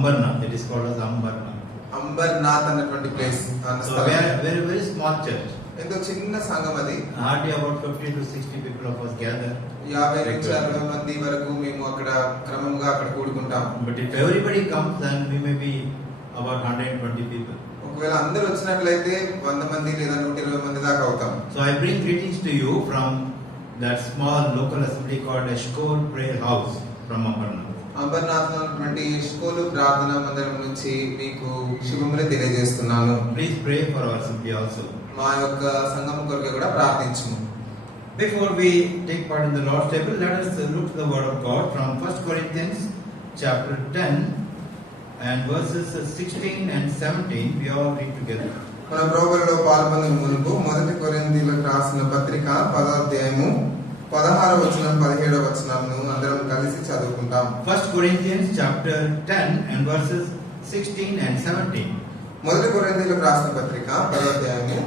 Ambarnath. It is called as Ambarnath. Ambernath అన్నటువంటి place. So very very small church. ఎంతో చిన్న సంఘం అది. Hardly about 50 to 60 people of us gather. 50 నుంచి 60 మంది వరకు మేము అక్కడ క్రమంగా అక్కడ కూడుకుంటాం. But if everybody comes, then we may be about 120 people. ఒకవేళ అందరూ వచ్చినట్లయితే 100 మంది లేదా 120 మంది దాకా అవుతాం. So I bring greetings to you from that small local assembly called Eshkol Prayer House from Ambarnath. Ambernath ఉన్నటువంటి ఎష్కోలు ప్రార్థనా మందిరం నుంచి మీకు శుభములు తెలియజేస్తున్నాను. Please pray for our assembly also. మా యొక్క సంఘం కొరకు కూడా ప్రార్థించుము. Before we take part in the Lord's table, let us look to the word of God from 1 Corinthians chapter 10 and verses 16 and 17. We all read together. మన ప్రభువులో పాల్గొనే మునుపు 1 కొరింథీయులకు రాసిన పత్రిక 10వ అధ్యాయము 16వ వచనం 17వ వచనాలను అందరం కలిసి చదువుకుంటాం. 1 Corinthians chapter 10 and verses 16 and 17. 1 కొరింథీయులకు రాసిన పత్రిక 10వ అధ్యాయము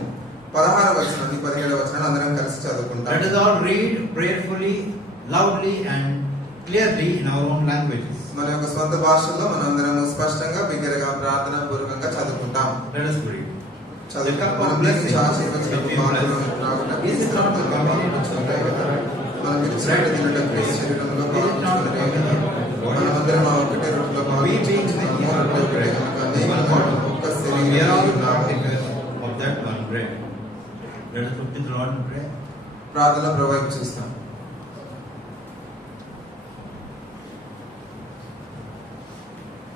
16వ వచనాన్ని 17వ వచనాన్ని అందరం కలిసి చదువుకుంటాం. Let us all read prayerfully, loudly and clearly in our own languages. మన యొక్క సొంత భాషలో మనందరం స్పష్టంగా బిగ్గరగా ప్రార్థనా పూర్వకంగా చదువుకుంటాం. Let us read. The cup of blessing is not the communion of the మనం ఇచ్చినట్టు తినడం క్రీస్తు శరీరంలో పాల్గొనడం. మనమందరం ఆ ఒకటే రొట్టెలో ఒక్క శరీరం of that one bread. Let us look to the Lord and pray. ప్రార్థన ప్రభువుకు చూస్తాం.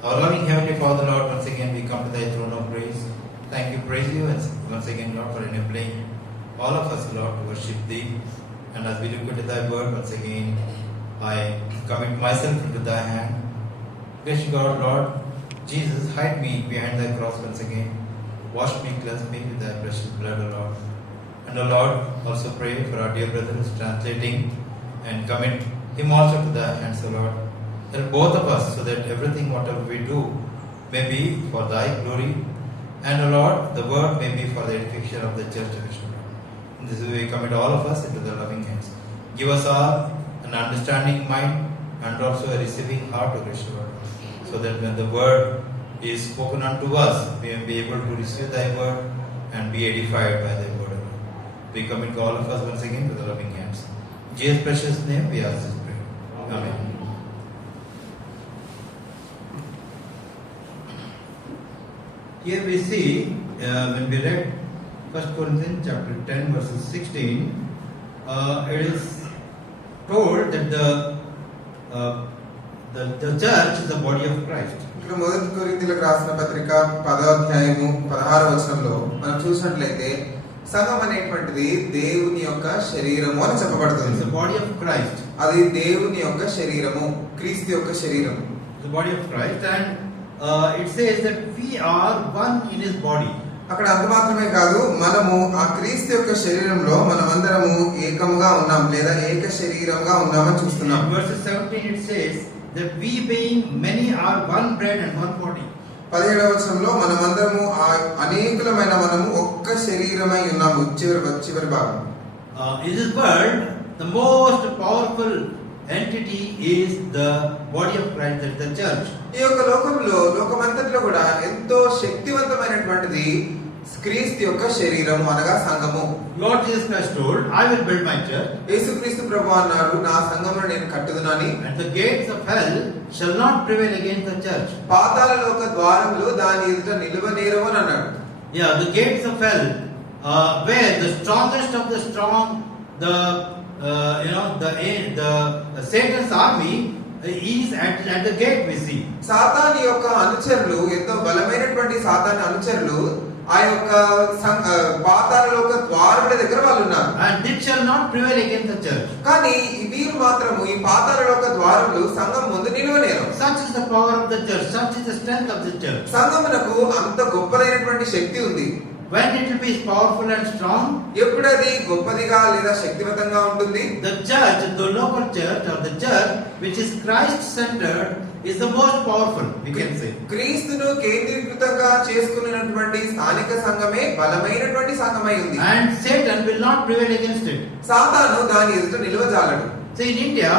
Our loving Heavenly Father, Lord, once again we come to Thy throne of grace. Thank you, praise you, and once again, Lord, for enabling all of us, Lord, to worship Thee. And as we look into Thy word, once again, I commit myself into Thy hand. Gracious God, Lord, Jesus, hide me behind Thy cross once again. Wash me, cleanse me with Thy precious blood, O Lord. And, O Lord, also pray for our dear brother who is translating and commit him also to Thy hands, O Lord. Help both of us so that everything, whatever we do, may be for Thy glory. And, O Lord, the word may be for the edification of the church of Israel. In this way, we commit all of us into the loving hands. Give us all an understanding mind and also a receiving heart to Israel, so that when the word is spoken unto us, we may be able to receive Thy word and be edified by Thy word. We commit all of us once again to the loving hands. In Jesus' precious name, we ask this prayer. Amen. Here we see, when we read 1 Corinthians chapter 10 verses 16, it is told that the church is the body of Christ. ఇక్కడ 1 కొరింథీయులకు రాసిన పత్రిక 10వ అధ్యాయము 16వ వచనంలో మనం చూసినట్లయితే సంఘం అనేటువంటిది దేవుని యొక్క శరీరము అని చెప్పబడుతుంది. It's the body of Christ. అది దేవుని యొక్క శరీరము, క్రీస్తు యొక్క శరీరం. The body of Christ, and it says that we are one in His body. అక్కడ అంత మాత్రమే కాదు, మనము ఆ క్రీస్తు యొక్క శరీరంలో మనమందరము ఏకముగా ఉన్నాం లేదా ఏక శరీరంగా ఉన్నామని చూస్తున్నాం. In verse 17 it says that we being many are one bread and one body. 17వ వచనంలో మనమందరము అనేకులమైన మనము ఒక్క శరీరమై ఉన్నాము. చివరి భాగం. In this world, the most powerful entity is the body of Christ, that is the church. ఈ యొక్క లోకంలో లోకమంతట్లో కూడా ఎంతో శక్తివంతమైనటువంటిది క్రీస్తు యొక్క శరీరము అనగా సంఘము. Lord Jesus Christ told, I will build my church. యేసుక్రీస్తు ప్రభువు అన్నాడు, నా సంఘమును నేను కట్టుదునని. And the gates of hell shall not prevail against the church. పాతాళ లోక ద్వారములు దాని ఎదుట నిలువనేరవు అని అన్నాడు. Yeah, the gates of hell, where the strongest of the strong, the Satan's army is at the gate, we see. సాతాను యొక్క అనుచరులు, ఎంతో బలమైనటువంటి సాతాను అనుచరులు ఆ యొక్క పాతాళ లోక ద్వారముల దగ్గర వాళ్ళు ఉన్నారు. And it shall not prevail against the church. కానీ వీరు మాత్రము ఈ పాతాళ లోక ద్వారములు సంఘం ముందు నిలువలేరు. Such is the power of the church, such is the strength of the church. సంఘమునకు అంత గొప్పదైనటువంటి శక్తి ఉంది. When it will be powerful and strong, ఎప్పుడది గొప్పదిగా లేదా శక్తివంతంగా ఉంటుంది? the church, the local church or the church which is Christ centered is the most powerful, we can say. క్రీస్తును కేంద్రీకృతంగా చేసుకున్నటువంటి స్థానిక సంఘమే బలమైనటువంటి సంఘమై ఉంది. And Satan will not prevail against it. సాతాను దాని ఎదుట నిలవజాలడు. So in India,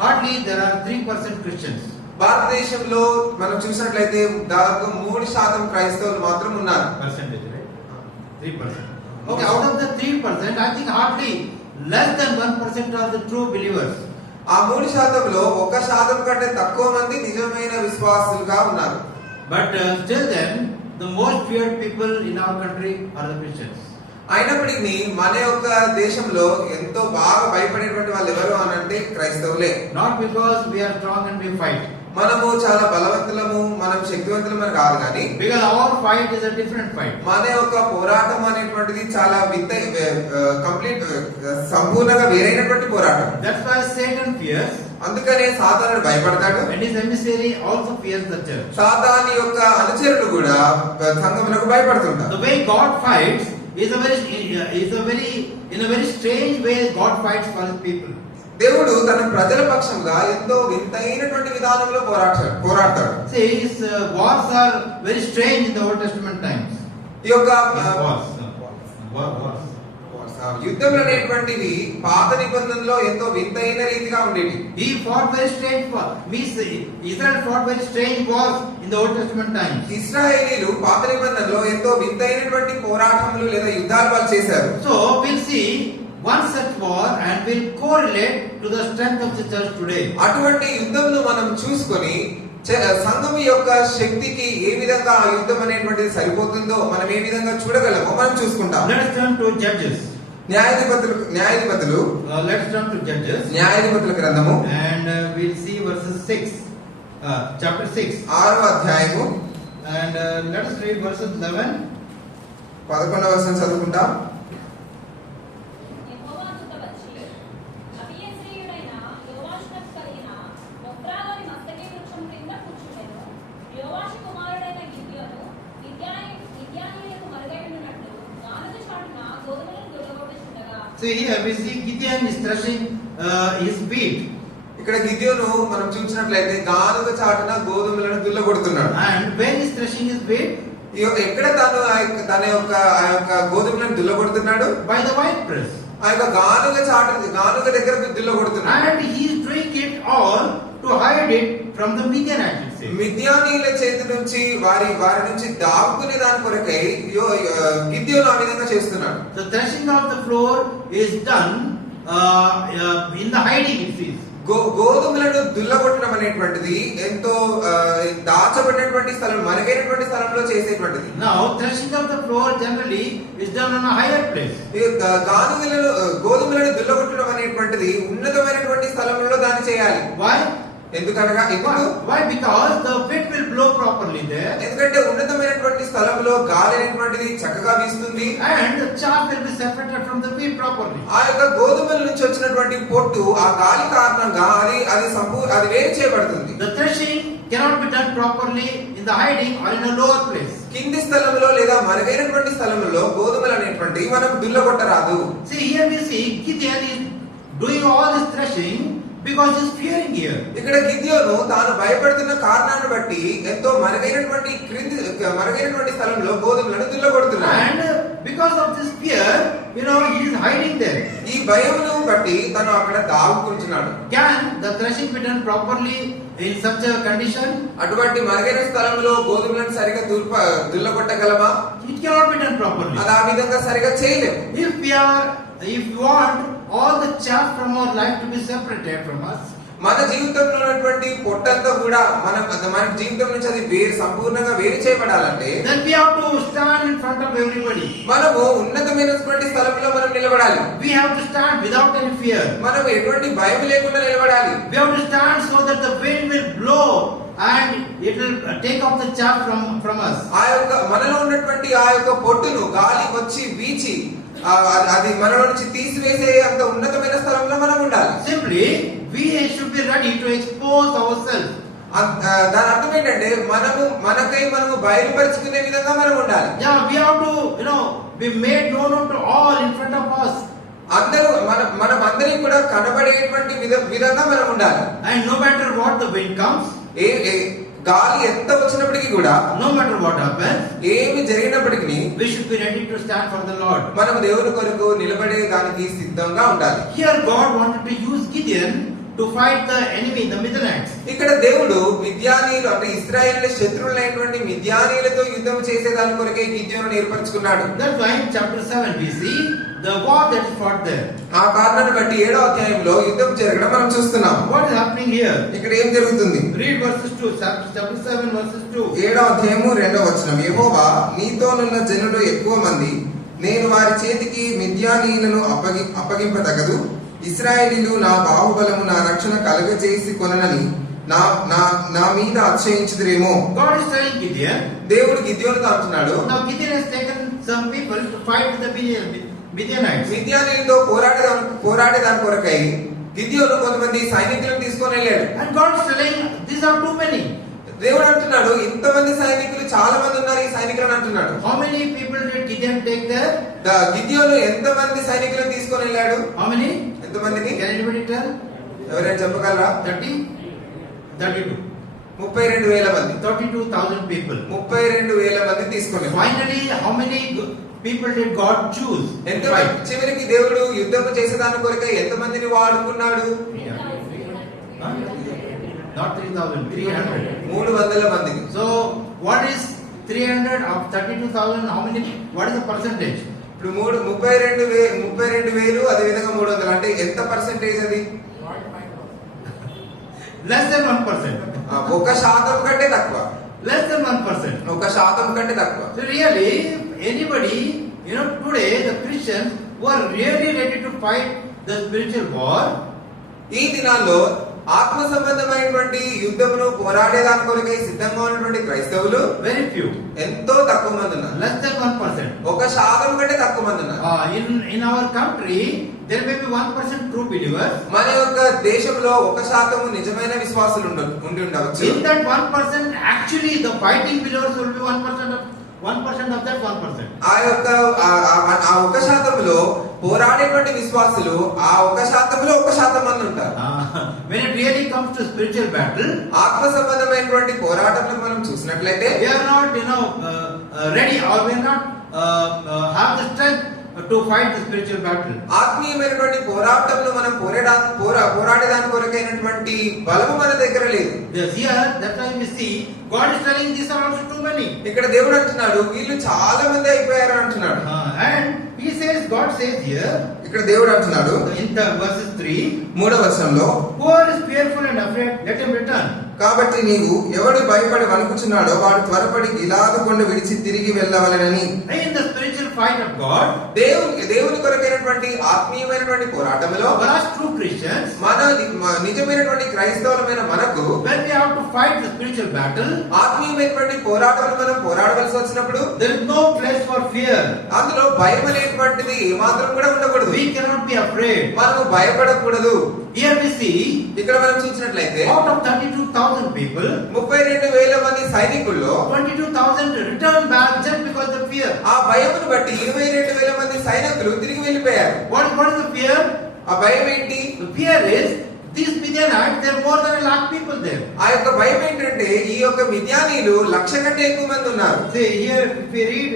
hardly there are 3% Christians. భారతదేశంలో మనం చూసినట్లయితే దాదాపు 3% క్రైస్తవులు మాత్రం ఉన్నారు. Percentage, right? 3%. Okay, out of the 3%, I think hardly less than 1% are the true believers. ఆ 3%లో 1% కంటే తక్కువ మంది నిజమైన విశ్వాసులుగా ఉన్నారు. But still then, the most feared people in our country are the Christians. అయినప్పటికీ మన యొక్క దేశంలో ఎంతో బాగా భయపడేటువంటి వాళ్ళు ఎవరు అని అంటే క్రైస్తవులే. Not because we are strong and we fight. మనము చాలా బలవంతులము, మనం శక్తివంతులము అని కాదు కానీ Because our fight is a different fight. మన యొక్క పోరాటం అనేటువంటిది చాలా కంప్లీట్ సంపూర్ణంగా వేరైనటువంటి పోరాటం. That's why Satan fears. అందుకనే సాతానుడు భయపడతాడు. And his emissary also fears the church. సాతాను యొక్క అనుచరులు కూడా సంఘములకు భయపడుతుంటారు. The way God fights is in a very strange way God fights for his people. దేవుడు తన ప్రజల పక్షంగా ఎంతో వింతైనటువంటి విధానంలో పోరాడతాడు. See, his wars are very strange in the Old Testament times. ఈ యొక్క Wars. యుద్ధములు అనేటువంటివి పాత నిబంధనలో ఎంతో వింతైన రీతిగా ఉండేవి. He fought very strange war. Israel fought very strange wars in the Old Testament times. ఇశ్రాయేలీలు పాత నిబంధనలో ఎంతో వింతైనటువంటి పోరాటములు లేదా యుద్ధాలు వాళ్ళు చేశారు. So we'll see one such war and we'll correlate to the strength of the church today. అటువంటి యుద్ధమును మనం చూసుకొని సంఘం యొక్క శక్తికి ఏ విధంగా ఆ యుద్ధం అనేటువంటిది సరిపోతుందో మనం ఏ విధంగా చూడగలమో మనం చూసుకుంటాం. Let us turn to Judges. న్యాయాధిపతులు Let's turn to Judges. న్యాయాధిపతుల గ్రంథము And we'll see verses 6. Chapter 6. 6వ అధ్యాయము And let us read verses 11. 11వ వచనం చదువుకుంటాం. So here we see Gideon is threshing his wheat. ఇక్కడ గిద్యోను మనం చూసినట్లయితే గానుగ చాటున గోధుమలను దుల్లగొడుతున్నాడు. And when he is threshing his wheat? ఎక్కడ తన యొక్క గోధుమలను దుల్లగొడుతున్నాడు? By the wine press. ఆ యొక్క గానుగ దగ్గర దుల్లగొడుతున్నాడు. And he is doing it all to hide it from the Midianites. మిద్యానీయుల చేతి నుంచి వారి నుంచి దాక్కునే దాని కొరకై గిద్యోను ఆ విధంగా చేస్తున్నాడు. The threshing of the floor is done in the hiding, it is. గోధుమలను దుల్లగొట్టడం అనేటువంటిది ఎంతో దాచబడినటువంటి స్థలం, మరుగైనటువంటి స్థలంలో చేసేటువంటిది. Now threshing of the floor generally is done on a higher place. గోధుమలను దుల్లగొట్టడం అనేటువంటిది ఉన్నతమైనటువంటి స్థలంలో దాన్ని చేయాలి. Why? ఎందుకనగా why? Because the wind will blow properly there. ఎందుకంటే ఉన్నతమైనటువంటి స్థలంలో గాలి అనేటువంటిది చక్కగా వీస్తుంది. And the chaff will be separated from the wheat properly. ఆ యొక్క గోధుమల నుంచి వచ్చినటువంటి పొట్టు ఆ గాలి కారణంగా అది వేరు చేయబడుతుంది. The threshing cannot be done properly in the hiding or in a lower place. కింది స్థలంలో లేదా మరుగైనటువంటి స్థలంలో గోధుమలు అనేటువంటి మనం దుల్లగొట్టరాదు. See, here we see Gideon is doing all this threshing because he is fearing here. ఇక్కడ గిద్యోను తాను భయపడుతున్న కారణాన్ని బట్టి ఎంతో మరుగైనటువంటి స్థలంలో గోధుమలను దుల్లగొడుతున్నాడు. And because of this fear, he is hiding there. ఈ భయమును బట్టి తను అక్కడ దాగుకుంటున్నాడు. Can the threshing be done properly in such a condition? అటువంటి మరుగైన స్థలంలో గోధుమలను సరిగా దుల్లగొట్టగలమా? It cannot be done properly. అది ఆ విధంగా సరిగా చేయలేము. If you want all the chaff from our life to be separated from us, మన జీవితంలో ఉన్నటువంటి పొట్టంతా కూడా మన జీవితం నుంచి అది సంపూర్ణంగా వేరు చేయబడాలంటే then we have to stand in front of everybody. మనము ఉన్నతమైనటువంటి స్థలంలో మనం నిలబడాలి. We have to stand without any fear. మనం ఎటువంటి భయం లేకుండా నిలబడాలి. We have to stand so that the wind will blow and it will take off the chaff from us. ఆ యొక్క మనలో ఉన్నటువంటి ఆ యొక్క పొట్టును గాలి వచ్చి వీచి అది మనలో నుంచి తీసివేసే అంత ఉన్నతమైన స్థలంలో మనం ఉండాలి. Simply we should be ready to expose ourselves. దాని అర్థం ఏంటంటే మనము బయలుపరుచుకునే విధంగా మనం ఉండాలి. Yeah, we have to be made known to all in front of us. మనం అందరం కూడా కనబడేటువంటి విధంగా మనం ఉండాలి. And no matter what the wind comes, గాలి ఎంత వచ్చినప్పటికీ కూడా, no matter what happens, ఏమి జరిగినప్పటికీ we should be ready to stand for the Lord. మనం దేవుని కొరకు నిలబడే దానికి సిద్ధంగా ఉండాలి. Here God wanted to use Gideon to fight the enemy, the Midianites. ఇక్కడ దేవుడు మిద్యానీయులు అంటే ఇశ్రాయేలు శత్రువులైనటువంటి మిద్యానీయులతో యుద్ధం చేసేదాని కొరకే గిద్యోనును ఏర్పరచుకున్నాడు. That's why in chapter 7 we see the war that is fought there. ఆ కారణాన్ని బట్టి 7వ అధ్యాయంలో యుద్ధం జరగడం మనం చూస్తున్నాం. What is happening here? ఇక్కడ ఏం జరుగుతుంది? Read verses 2, chapter 7 verses 2. 7వ అధ్యాయము 2వ వచనం. యెహోవా నీతోనున్న జనులు ఎక్కువ మంది, నేను వారి చేతికి మిద్యానీయులను అప్పగింపతగదు. ఇశ్రాయేలీయులు నా బాహుబలము నా రక్షణ కలుగజేసి కొననని నా మీద అతిశయించుదురేమో. God is telling Gideon. దేవుడు గిద్యోనుతో అంటున్నాడు. Now Gideon has taken some people to fight with the Midianites. మిద్యానీయులతో పోరాడేదాని కొరకై గిద్యోను కొంతమంది సైనికులను తీసుకొని వెళ్ళాడు. And God is telling, these are too many. దేవుడు అంటున్నాడు, ఇంతమంది సైనికులు చాలా మంది ఉన్నారు ఈ సైనికులను అంటున్నాడు. How many people did Gideon take there? గిద్యోను ఎంతమంది సైనికులను తీసుకొని వెళ్ళాడు? How many? ఎంతమందిని? Can anybody tell? ఎవరైనా చెప్పగలరా? 30? 32. 32,000 మంది. 32,000 people. 32,000 మంది తీసుకొని. Finally, how many people did God choose? చివరికి దేవుడు యుద్ధం చేసేదాని కొరకై ఎంతమందిని వాడుకున్నాడు? Not 3,000, 300. 300 మందిని. So, what is 300 of 32,000? How many? What is the percentage? ఇప్పుడు 32,000 అదే విధంగా 300 అంటే ఎంత పర్సెంటేజ్ అది? Less than 1%. 1% కంటే తక్కువ. Less than 1%. 1% కంటే తక్కువ. So really, anybody, today the Christians who are really ready to fight the spiritual war, ఈ దినాల్లో ఆత్మ సంబంధమైనటువంటి యుద్ధమును పోరాడేదాని కొరకై సిద్ధంగా ఉన్నటువంటి క్రైస్తవులు very few, ఎంతో తక్కువ మంది ఉన్నారు. less than 1%. 1% కంటే తక్కువ మంది ఉన్నారు. In our country, there may be 1% true believers. మన యొక్క దేశంలో 1% నిజమైన విశ్వాసులు ఉండి ఉండవచ్చు. In that 1%, actually the fighting believers will be 1% of that 1%. ఆ 1%లో పోరాడేటువంటి విశ్వాసులు ఆ 1%లో 1% మంది ఉంటారు. When it really comes to spiritual battle, ఆత్మ సంబంధమైనటువంటి పోరాటంలో మనం చూసినట్లయితే we are not ready, or we are not have the strength to fight the spiritual battle. ఆత్మీయమైనటువంటి పోరాటంలో మనం పోరాడేదాని కొరకైనటువంటి బలము మన దగ్గర లేదు. Here, that's why we see God is telling these are also too many. ఇక్కడ దేవుడు అంటున్నాడు వీళ్ళు చాలా మంది అయిపోయారు అంటున్నాడు. And he says, God says here, ఇక్కడ దేవుడు అంటున్నాడు in the verses 3, 3వ వచనంలో, whoever is fearful and afraid, let him return. కాబట్టి నీవు ఎవడు భయపడి వణుకుచున్నాడో వాడు త్వరపడి గిలాదు కొండ విడిచి తిరిగి వెళ్ళవలెనని. In the spiritual fight of God, దేవుని కొరకైనటువంటి ఆత్మీయమైనటువంటి పోరాటంలో for us true Christians, మన నిజమైనటువంటి క్రైస్తవులమైన మనకు when we have to fight the spiritual battle, ఆత్మీయమైనటువంటి పోరాటంలో మనం పోరాడవలసి వచ్చినప్పుడు there is no place for fear. అందులో భయం అనేటువంటిది ఏమాత్రం కూడా ఉండకూడదు. We cannot be afraid. మనము భయపడకూడదు. Here we see, ఇక్కడ మనం చూసినట్లయితే out of 32,000 people, 32,000 మంది సైనికుల్లో 22,000 returned back just because of fear. ఆ భయమును బట్టి 22,000 మంది సైనికులు తిరిగి వెళ్ళిపోయారు. What is the fear? ఆ భయం ఏంటి? The fear is these Midianites, there are more than 100,000 people there. ఆ యొక్క భయం ఏంటంటే ఈ యొక్క మిద్యానీయులు 1,00,000 కంటే ఎక్కువ మంది ఉన్నారు. See here, if we read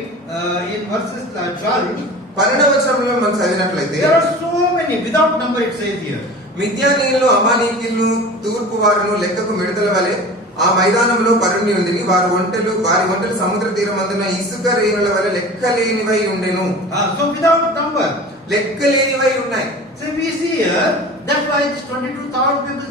in verses 12, 12వ వచనంలో మనం చదివినట్లయితే there are so many, without number it says here. మిద్యానీయులు అమాలేకీయులు తూర్పు వారును లెక్కకు మిడతల వలె ఆ మైదానంలో పరుండి ఉండిని. వారి ఒంటలు సముద్ర తీరమందున ఇసుక రేణుల వలె లెక్కలేనివై ఉండెను. So without number, లెక్కలేనివై ఉన్నాయి. so we see here, that's why it's 22,000 people,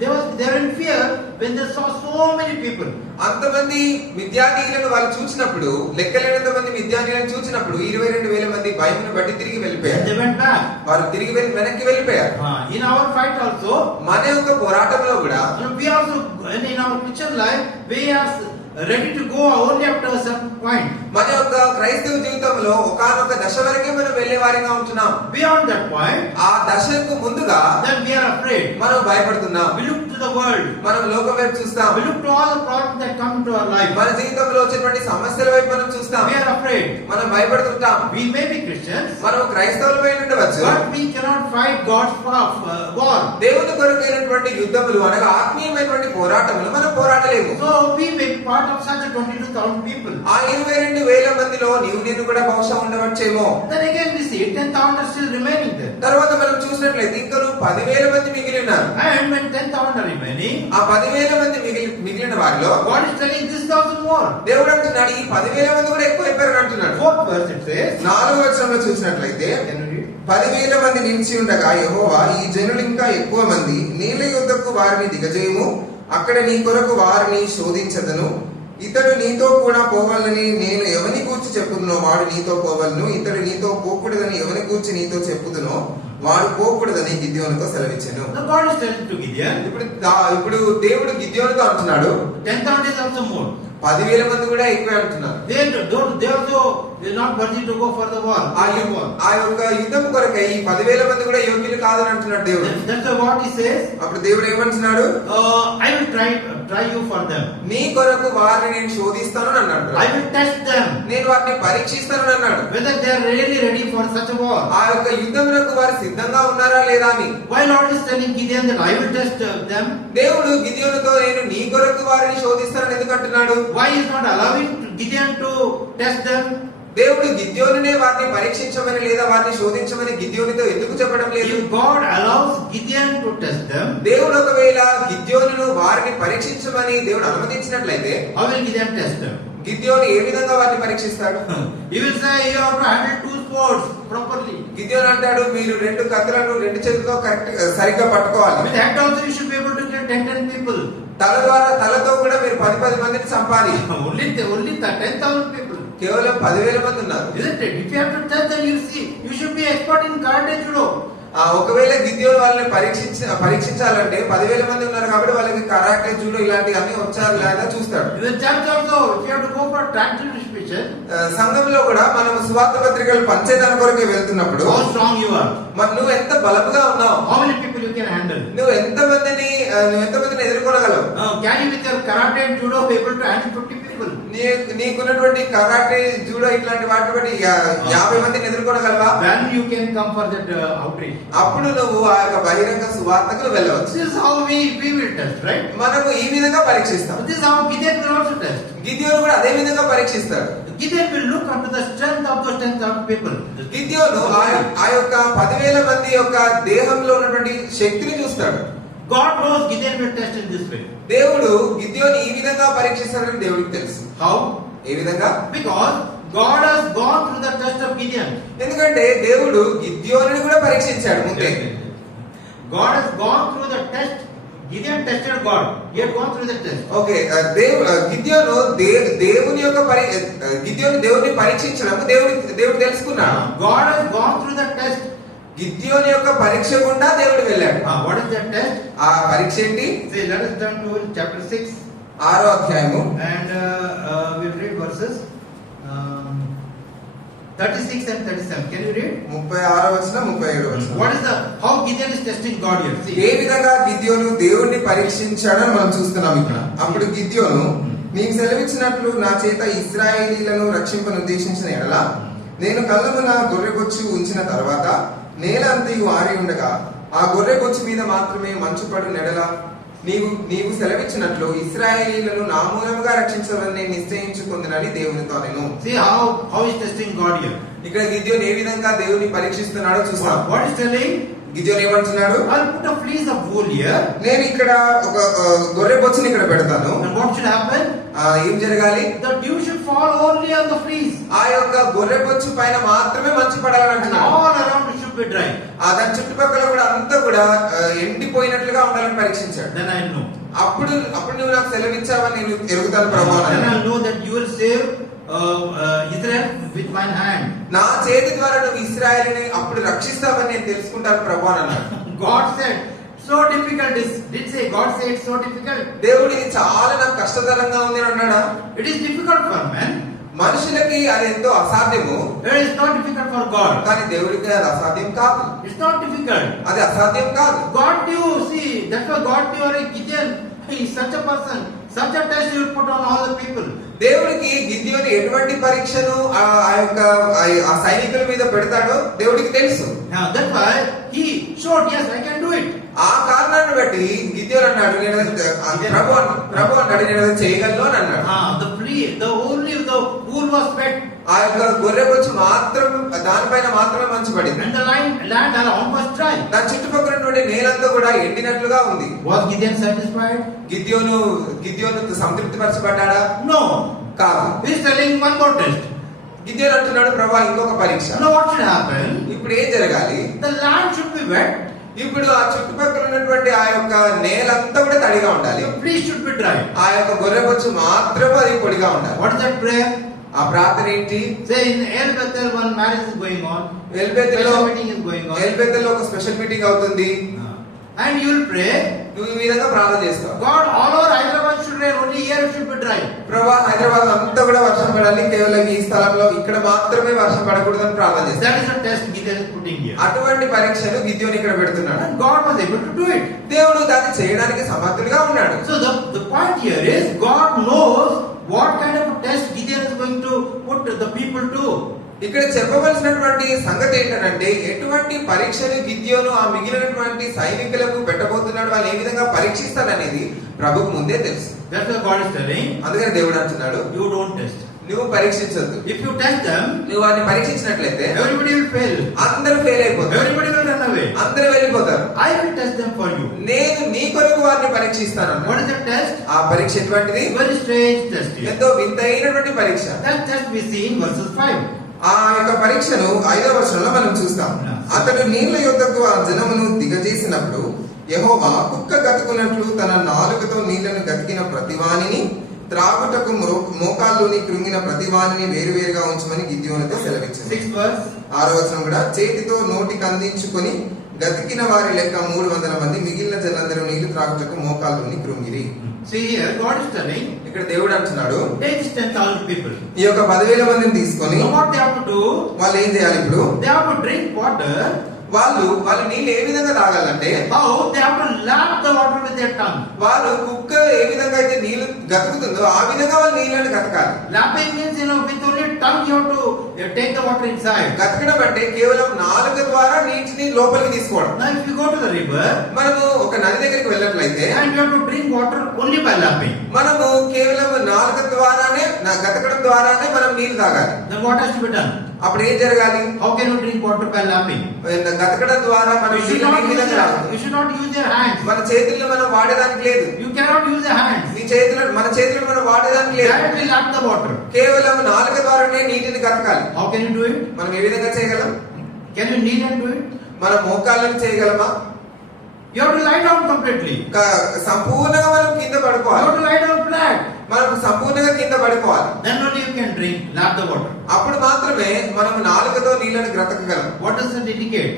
they were in fear when they saw so many people. అంతమంది మిద్యానీయులను వాళ్ళు చూసినప్పుడు, లెక్కలేనంత మంది మిద్యానీయులను చూసినప్పుడు 22,000 మంది భయమును బట్టి తిరిగి వెళ్ళిపోయారు. They went back. వారు తిరిగి వెనక్కి వెళ్ళిపోయారు. In our fight also, మన యొక్క పోరాటంలో కూడా we also, in our Christian life, we are ready to go only up to a certain point. మన యొక్క క్రైస్తవ జీవితంలో ఒకానొక దశ వరకే మనం వెళ్ళే వారిగా ఉంటున్నాం. Beyond that point, ఆ దశకు ముందుగా then we are afraid. మనం భయపడుతున్నాం. We look to the world. మనం లోకం వైపు చూస్తాం. We look to all the problems that come into our life. మన జీవితంలో వచ్చేటువంటి సమస్యల వైపు మనం చూస్తాం. We are afraid. మనం భయపడుతుంటాం. We may be Christians, మనం క్రైస్తవులమై ఉండవచ్చు, but we cannot fight God's war. దేవుని కొరకైనటువంటి యుద్ధములు అనగా ఆత్మీయమైనటువంటి పోరాటములు మనం పోరాడలేము. So we may be part of such a 22,000 people. ఆ 22,000 మందిలో నేను కూడా బహుశా ఉండవచ్చేమో. Then again we see 10,000 are still remaining there. తర్వాత మనం చూసినట్లయితే ఇంకా 10,000 మంది మిగిలి ఉన్నారు. And when 10,000 are remaining, ఆ 10,000 మంది మిగిలిన వారిలో God is telling this 1,000 more. దేవుడు అంటున్నాడు ఈ 10,000 మంది కూడా ఎక్కువ అయిపోయారు అంటున్నాడు. 4th verse it says, 4వ వచనంలో చూసినట్లయితే can you read? 10,000 మంది నిలిచి ఉండగా యెహోవా ఈ జనులు ఇంకా ఎక్కువ మంది నీళ్ళ యొద్దకు వారిని దిగజేయము, అక్కడ నీ కొరకు వారిని శోధించదను. ఇతడు నీతో కూడా పోవాలని నేను ఎవని గూర్చి చెప్పుదునో వాడు నీతో పోవలను, ఇతడు నీతో పోకూడదని ఎవని గూర్చి నీతో చెప్పుదునో వాడు పోకూడదని గిద్యోనుతో సెలవిచ్చెను. The God is telling to Gideon, ఇప్పుడు దేవుడు గిద్యోనుతో అంటున్నాడు 10,000 is also more. 10,000 మంది కూడా ఎక్కువే అంటున్నారు. They also is not worthy to go for the war. ఆ యొక్క యుద్ధం కొరకై ఈ 10,000 మంది కూడా యోగ్యులు కాదని అంటున్నాడు దేవుడు. That's what he says. అప్పుడు దేవుడు ఏమంటున్నాడు? I will try you for them. నీ కొరకు వారిని నేను శోధిస్తాను అన్నాడు. I will test them. నేను వారిని పరీక్షిస్తాను అన్నాడు. Whether they are really ready for such a war. ఆ యొక్క యుద్ధమునకు వారు సిద్ధంగా ఉన్నారా లేదా అని. Why Lord is telling Gideon that I will test them? దేవుడు గిద్యోనుతో నేను నీ కొరకు వారిని శోధిస్తానని ఎందుకు అంటున్నాడు? Why is not allowing Gideon to test them? దేవుడు గిద్యోనునే వారిని పరీక్షించమని లేదా వారిని శోధించమని గిద్యోనితో ఎందుకు చెప్పడం లేదు? If God allows Gideon to test them, దేవుడు ఒకవేళ గిద్యోనును వారిని పరీక్షించమని దేవుడు అనుమతించినట్లయితే how will Gideon test them? గిద్యోను ఏ విధంగా వారిని పరీక్షిస్తాడు? He will say you have to handle 2 swords properly. గిద్యోను అంటాడు మీరు 2 కత్తులను 2 చేతులతో కరెక్ట్ సరిగ్గా పట్టుకోవాలి. With head also you should be able to kill 10 people. తలతో కూడా మీరు 10 మందిని చంపాలి. Only 10,000 people. కేవలం 10,000 మంది ఉన్నారు. Isn't it? If you have to test, then you see you should be expert in karate judo. ఒకవేళ గిద్యోను వాళ్ళని పరీక్షించాలంటే 10,000 మంది ఉన్నారు కాబట్టి వాళ్ళకి కరాటే జూడో ఇలాంటి అన్ని వచ్చారు లేదా చూస్తాడు. In the church also, if you have to go for tractor distribution, సంఘంలో కూడా మనం సువార్త పత్రికలు పంచేదాని కొరకు వెళ్తున్నప్పుడు how strong you are, మరి నువ్వు ఎంత బలముగా ఉన్నావు, how many people you can handle, నువ్వు ఎంత మందిని ఎదుర్కొనగలవు, can you with your karate and judo be able to handle 50 people? నీకున్నటువంటి కరాటే జూడో ఇట్లాంటి వాటి బట్టి 50 మందిని ఎదుర్కొనగలవా? Then you can come for that outreach. అప్పుడు నువ్వు ఆ యొక్క బహిరంగ సువార్తకు వెళ్ళవచ్చు. This is how we will test, right? మనము ఈ విధంగా పరీక్షిస్తాం. This is how Gideon will also test. గిద్యోను కూడా అదే విధంగా పరీక్షిస్తాడు. Gideon will look unto the strength of those 10,000 people. గిద్యోను ఆ యొక్క 10,000 మంది యొక్క దేహంలో ఉన్నటువంటి శక్తిని చూస్తాడు. God knows Gideon will test in this way. దేవుడు గిద్యోను ఈ విధంగా పరీక్షిస్తాడని దేవుడికి తెలుసు. How? ఏ విధంగా? Because God has gone through the test of Gideon. ఎందుకంటే దేవుడు గిద్యోనుని కూడా పరీక్షించాడు ముందే. God has gone through the test. Gideon tested God. He had gone through the test. Okay, Gideon దేవుని పరీక్షించడం దేవుడు తెలుసుకున్నాడు. God has gone through the test. గిద్యోను యొక్క పరీక్ష గుండా దేవుడు వెళ్ళాడు. What is that test? ఆ పరీక్ష ఏంటి? Say, let us turn to chapter 6. 6వ అధ్యాయము And we'll read verses 36 and 37. Can you read? 36వ వచనం 37వ వచనం. What is how Gideon is testing God here? See. ఏ విధంగా గిద్యోను దేవుణ్ణి పరీక్షించాడని మనం చూస్తున్నాం ఇక్కడ. అప్పుడు గిద్యోను నీకు సెలవిచ్చినట్లు నా చేత ఇశ్రాయేలీలను రక్షింపను ఉద్దేశించిన ఎడల నేను కళ్ళమున గొర్రెగొచ్చు ఉంచిన తర్వాత నేల అంతయు ఆరి ఉండగా ఆ గొర్రెగొచ్చు మీద మాత్రమే మంచు పడు నెడల నీవు సెలవిచ్చినట్లు ఇశ్రాయేలీలను నా మూలముగా రక్షించాలని నేను నిశ్చయించుకుందునని దేవునితో నేను. See how is testing God here. ఇక్కడ గిద్యోను ఏ విధంగా దేవుని పరీక్షిస్తున్నాడో చూస్తాం. What is telling? గిద్యోను ఏమంటున్నాడు? I'll put a fleece of wool here. నేను ఇక్కడ ఒక గొర్రె బొచ్చుని ఇక్కడ పెడతాను. And what should happen? ఏం జరగాలి? The dew should fall only on the fleece. ఆ యొక్క గొర్రె బొచ్చు పైన మాత్రమే మంచు పడాలని అంటున్నాడు. All around it should be dry. దాని చుట్టుపక్కల కూడా అంతా కూడా ఎండిపోయినట్లుగా ఉండాలని పరీక్షించాడు. Then I know. అప్పుడు నువ్వు నాకు సెలవిచ్చావని నేను ఎరుగుతాను ప్రభువా. Then I know that you will save Israel with my hand. నా చేతి ద్వారా నువ్వు ఇశ్రాయేలుని అప్పుడు రక్షిస్తావని నేను తెలుసుకుంటాను ప్రభువా అన్నాడు. God said so difficult is. Did say God say it's so difficult? దేవుడు ఇది చాలా నాకు కష్టతరంగా ఉంది అన్నాడా? It is difficult for man. మనుషులకి అది ఎంతో అసాధ్యము. It is not difficult for God. కానీ దేవుడికి అది అసాధ్యం కాదు. It's not difficult. అది అసాధ్యం కాదు. God knew. See, that's why God knew Gideon. He is such a person. Such a test he will put on all the people. దేవుడికి గిద్యోను ఎటువంటి పరీక్షను ఆ సైనికుల మీద పెడతాడో దేవుడికి తెలుసు. Now that's why he showed, yes, I can do it. ఆ కారణాన్ని బట్టి గిద్యోను అన్నాడు ప్రభు అన్నాడు నేను చేయగలను అని అన్నాడు. The wool was spread wet. ఆ యొక్క గొర్రెబొచ్చు మాత్రం దానిపైన మాత్రమే మంచు పడింది. And the land around was dry. దాని చుట్టుపక్కల ఉన్నటువంటి నేలంతా కూడా ఎండినట్లుగా ఉంది. Was Gideon satisfied? గిద్యోను సంతృప్తి పరచబడ్డాడా? No. కాదు. He is telling one more test. గిద్యోను అంటున్నాడు, ప్రభా ఇంకొక పరీక్ష. Now what should happen? ఇప్పుడు ఏం జరగాలి? The land should be wet. ఇప్పుడు ఆ చుట్టుపక్కల ఉన్నటువంటి ఆ యొక్క నేలంతా కూడా తడిగా ఉండాలి. The fleece should be dry. ఆ యొక్క గొర్రెబొచ్చు మాత్రం అది పొడిగా ఉండాలి. What is that prayer? ఆ ప్రార్థన ఏంటి? Say in El Bethel one marriage is going on. ఎల్బెతెల్లో Special meeting is going on. ఎల్బెతెల్లో ఒక స్పెషల్ మీటింగ్ అవుతుంది. And you will pray. నువ్వు ఈ విధంగా ప్రార్థన చేస్తావు. God, all over Hyderabad should rain. Only here it should be dry. ప్రభా హైదరాబాద్ అంతా కూడా వర్షం పడాలి, కేవలం ఈ స్థలంలో ఇక్కడ మాత్రమే వర్షం పడకూడదని ప్రార్థన చేస్తావు. That is the test Gideon is putting here. అటువంటి పరీక్షను గిద్యోను ఇక్కడ పెడుతున్నాడు. And God was able to do it. దేవుడు దాన్ని చేయడానికి సమర్థుడిగా ఉన్నాడు. So the point here is God knows what kind of a test Gideon is going to put the people to. ఇక్కడ చెప్పవలసినటువంటి సంగతి ఏంటంటే ఎటువంటి పరీక్షను గిద్యోను ఆ మిగిలినటువంటి సైనికులకు పెట్టబోతున్నాడు, వాళ్ళు ఏ విధంగా పరీక్షిస్తాడనేది ప్రభుకు ముందే తెలుసు. That's what God is telling. అందుకని దేవుడు అంటున్నాడు, You don't test. నువ్వు పరీక్షించొద్దు. If you test them, నువ్వు వారిని పరీక్షించినట్లయితే everybody will fail. అందరూ ఫెయిల్ అయిపోతారు, Everybody will run away. అందరూ వెళ్ళిపోతారు. I will test them for you. నేను నీ కొరకు వారిని పరీక్షిస్తాను. What is the test? ఆ పరీక్ష ఎటువంటిది? Very strange test here. ఎంతో వింతైనటువంటి పరీక్ష. That test we see in verses 5. ఆ యొక్క పరీక్షను 5వ వచనంలో మనం చూస్తాం. అతడు నీళ్ల యొద్దకు ఆ జనమును దిగజేసినప్పుడు యెహోవా కుక్క గతుకున్నట్లు తన నాలుకతో నీళ్లను గతికిన ప్రతివానిని త్రాగుటకు మోకాల్లోని కృంగిన ప్రతివానిని వేరువేరుగా ఉంచమని గిద్యోనుతో సెలవిచ్చింది. 6th verse. 6వ వచనం కూడా చేతితో నోటికి అందించుకొని గతికిన వారి లెక్క 300 మంది, మిగిలిన జనందరూ నీళ్లు త్రాగుటకు మోకాల్లోని కృంగిరి. See here, God is telling, ఇక్కడ దేవుడు అంటున్నాడు, take 10,000 people. ఈ యొక్క 10,000 మందిని తీసుకొని Know what they have to do? వాళ్ళు ఏం చేయాలి? ఇప్పుడు They have to drink water. వాళ్ళు నీళ్ళు ఏ విధంగా తాగాలంటే How? They have to lap the water with their tongue. వాళ్ళు కుక్క ఏ విధంగా అయితే నీళ్లు గతుకుతుందో ఆ విధంగా వాళ్ళు నీళ్ళని గతకాలి. Lapping means, with only tongue you have to take the water inside. గతకడం అంటే కేవలం నాలుక ద్వారా నీటిని లోపలికి తీసుకోవడం. Now if you go to the river, మనము ఒక నది దగ్గరికి వెళ్ళినట్లయితే and you have to drink water only by lapping. మనము కేవలం నాలుక ద్వారానే గతకడం ద్వారానే మనం నీళ్లు తాగాలి. Then what has to be done? అప్పుడు ఏం జరగాలి? How can you drink water by lapping? గతకడం ద్వారా మనం You should not use your hands. మన చేతుల్లో మనం వాడేదానికి లేదు. You cannot use your hands. మన చేతుల్లో మనం వాడేదానికి లేదు. Directly lap the water. కేవలం నాలుక ద్వారానే నీటిని గతకాలి. How can you do it? మనం ఏ విధంగా చేయగలం? Can you kneel and do it? మన మోకాళ్ళని చేయగలమా? You have to lie down completely. సంపూర్ణంగా మనం కింద You పడుకోవాలి. have to lie down flat. మనం సంపూర్ణంగా కింద పడుకోవాలి. Then only you can drink, lap the water. అప్పుడు మాత్రమే మనం నాలుకతో నీళ్ళని గ్రతకగలం. What does it indicate?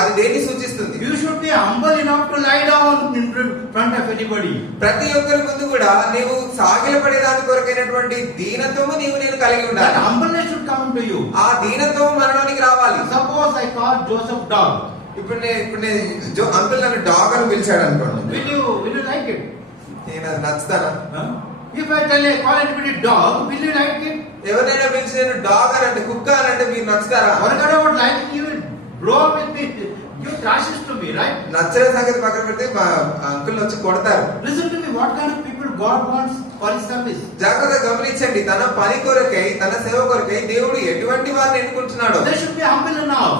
అది దేన్ని సూచిస్తుంది? You should be humble enough to lie down in front of anybody. ప్రతి ఒక్కరి ముందు కూడా నీవు సాగిలపడేదాని కొరకైనటువంటి దీనత్వము నేను కలిగి That ఉండాలి. humbleness should come to you. ఆ దీనత్వం మనలోనికి రావాలి. Suppose I call Joseph dog. ఇప్పుడు అంకుల్ నన్ను డాగ్ అని పిలిచాడు అనుకోండి, Will you like it? నేను అది నచ్చుతానా? Huh? If I call anybody dog, will you like it? ఎవరైనా పిలిచి నేను డాగ్ అని అంటే కుక్క అని అంటే మీరు నచ్చుతారా? Forget about liking, you will blow up with me. Give crashes to me, right? నచ్చే సంగతి పక్కన పెడితే మా అంకుల్ వచ్చి కొడతారు. Listen to me, what kind of people God wants for his service. జాగ్రత్తగా గమనించండి, తన పని కొరకై తన సేవ కొరకై దేవుడు ఎటువంటి వారిని ఎన్నుకుంటున్నాడు. They should be humble enough.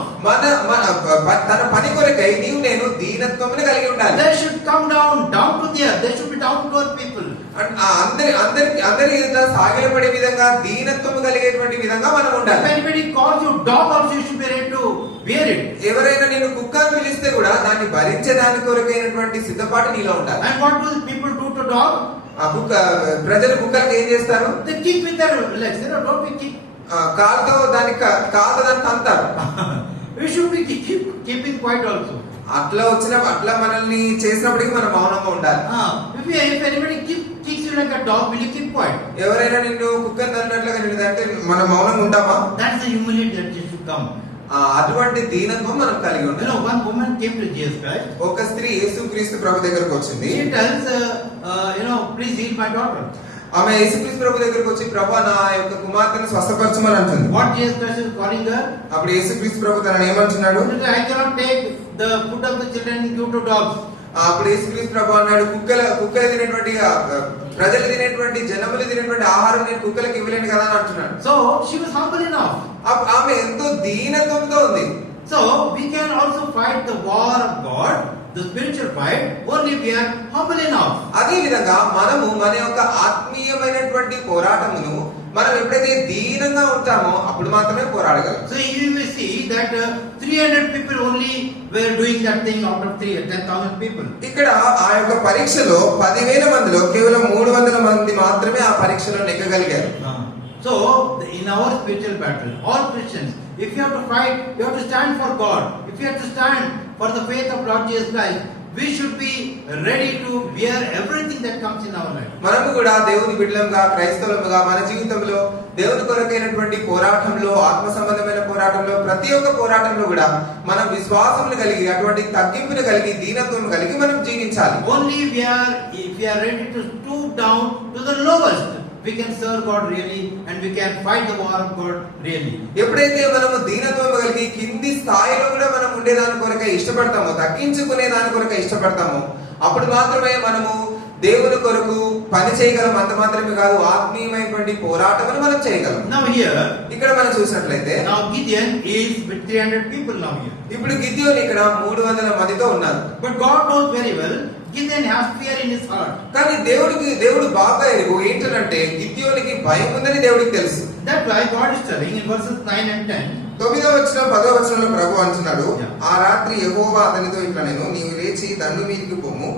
తన పని కొరకై నీవు నేను దీనత్వమును కలిగి ఉండాలి. They should come down to the earth. They should be down to earth people. అందరి ఎదుట సాగిలపడే విధంగా దీనత్వము కలిగేటువంటి విధంగా మనం ఉండాలి. If anybody calls you dog also, you should be ready to bear it. ఎవరైనా నేను కుక్క అని పిలిస్తే కూడా దాన్ని భరించేదాని కొరకైనటువంటి సిద్ధపాటు నీలో ఉండాలి. And what do the people do to dog? ఆ కుక్క ప్రజలు కుక్కలకి ఏం చేస్తారు? They kick with their legs. Don't be kick. కాలుతో దాన్ని తంతారు. We should be keeping quiet also. అట్లా మనల్ని చేసినప్పటికీ మనం మౌనంగా ఉండాలి. If anybody kicks you like a dog, will you keep quiet? ఎవరైనా నిన్ను కుక్కని తన్నట్లుగా నిన్నంటే మనం మౌనంగా ఉంటామా? That's the humility that should come. అటువంటి దీనత్వం మనం కలిగి ఉండాలి. One woman came to Jesus Christ. ఒక స్త్రీ యేసుక్రీస్తు ప్రభు దగ్గరకు వచ్చింది. She tells, please heal my daughter. ఆమె యేసుక్రీస్తు ప్రభు దగ్గరకు వచ్చి, ప్రభు నా యొక్క కుమార్తెను స్వస్థపరచమని అంటుంది. What Jesus Christ is calling her? అప్పుడు యేసుక్రీస్తు ప్రభు తనని ఏమంటున్నాడు? I cannot take the food of the children and give to dogs. అప్పుడు యేసుక్రీస్తు ప్రభు అన్నాడు, కుక్కలు తినేటువంటి ప్రజలు తినేటువంటి జనములు తినేటువంటి ఆహారం నేను కుక్కలకి ఇవ్వలేను కదా అని అంటున్నాడు. So she was humble enough. ఆమె ఎంతో దీనత్వంతో ఉంది. So we can also fight the war of God, the spiritual fight, only we are humble enough. అదే విధంగా మనము మన యొక్క ఆత్మీయమైనటువంటి పోరాటమును మనం ఎప్పుడైతే దీనంగా ఉంటామో అప్పుడు మాత్రమే పోరాడగలం. So you will see that 300 people only were doing that thing out of 10,000 people. ఇక్కడ ఆ యొక్క పరీక్షలో 10,000 మందిలో కేవలం 300 మంది మాత్రమే ఆ పరీక్షలో నెగ్గగలిగారు. So in our spiritual battle, all Christians, if you have to fight, you have to stand for God. If you have to stand for the faith of Lord Jesus Christ, we should be ready to bear everything that comes in our life. మనము కూడా దేవుని బిడ్డలంగా క్రైస్తవులుగా మన జీవితంలో దేవుని కొరకైనటువంటి పోరాటంలో, ఆత్మ సంబంధమైన పోరాటంలో, ప్రతి ఒక్క పోరాటంలో కూడా మనం విశ్వాసమును కలిగి, అటువంటి తగ్గింపును కలిగి, దీనత్వం కలిగి మనం జీవించాలి. Only if we are ready to stoop down to the lowest, we can serve God really and we can fight the war of God really. ఎప్పుడైతే మనము దీనత్వం కలిగి కింది స్థాయిలో కూడా మనం ఉండేదాని కొరకే ఇష్టపడతామో, తగ్గించుకునే దాని కొరకే ఇష్టపడతామో, అప్పుడు మాత్రమే మనము దేవుని కొరకు పని చేయగలం. అంత మాత్రమే కాదు, ఆత్మీయమైనటువంటి పోరాటమును మనం చేయగలం. Now here, ఇక్కడ మనం చూసినట్లయితే now Gideon is with 300 people now here. ఇప్పుడు గిద్యోను ఇక్కడ 300 మందితో ఉన్నారు. But God knows very well Gideon has fear in his heart. కానీ దేవుడు బాగా ఎరుగు ఏంటంటే గిద్యోనికి భయం ఉందని దేవుడికి తెలుసు. That's why God is telling in verses 9 and 10. 9వ వచనం 10వ వచనంలో ప్రభు అంటున్నాడు, Yeah. ఆ రాత్రి యెహోవా అతనితో ఇట్లా నేను, నీవు లేచి దండు మీదికి పోము,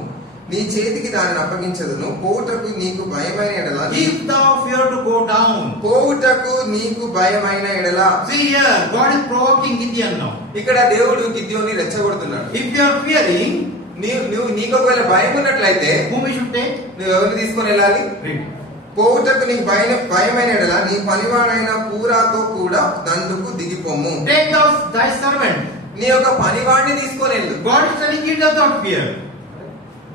నీ చేతికి దానిని అప్పగించదును, పోవుటకు నీకు భయమైన ఎడల, If thou fear to go down. పోవుటకు నీకు భయమైన ఎడల. See here, God is provoking Gideon now. ఇక్కడ దేవుడు గిద్యోని రెచ్చగొడుతున్నాడు. If you are fearing, నీకు ఒకవేళ భయం ఉన్నట్లయితే whom we should take? నువ్వు ఎవరిని తీసుకొని వెళ్ళాలి? Read. పోవుటకు నీకు భయమైన ఎడల నీ పనివాడైన పూరాతో కూడా దండుకు దిగిపోము. Take thy servant. నీ యొక్క పనివాడిని తీసుకొని వెళ్ళు. God is telling he does not fear.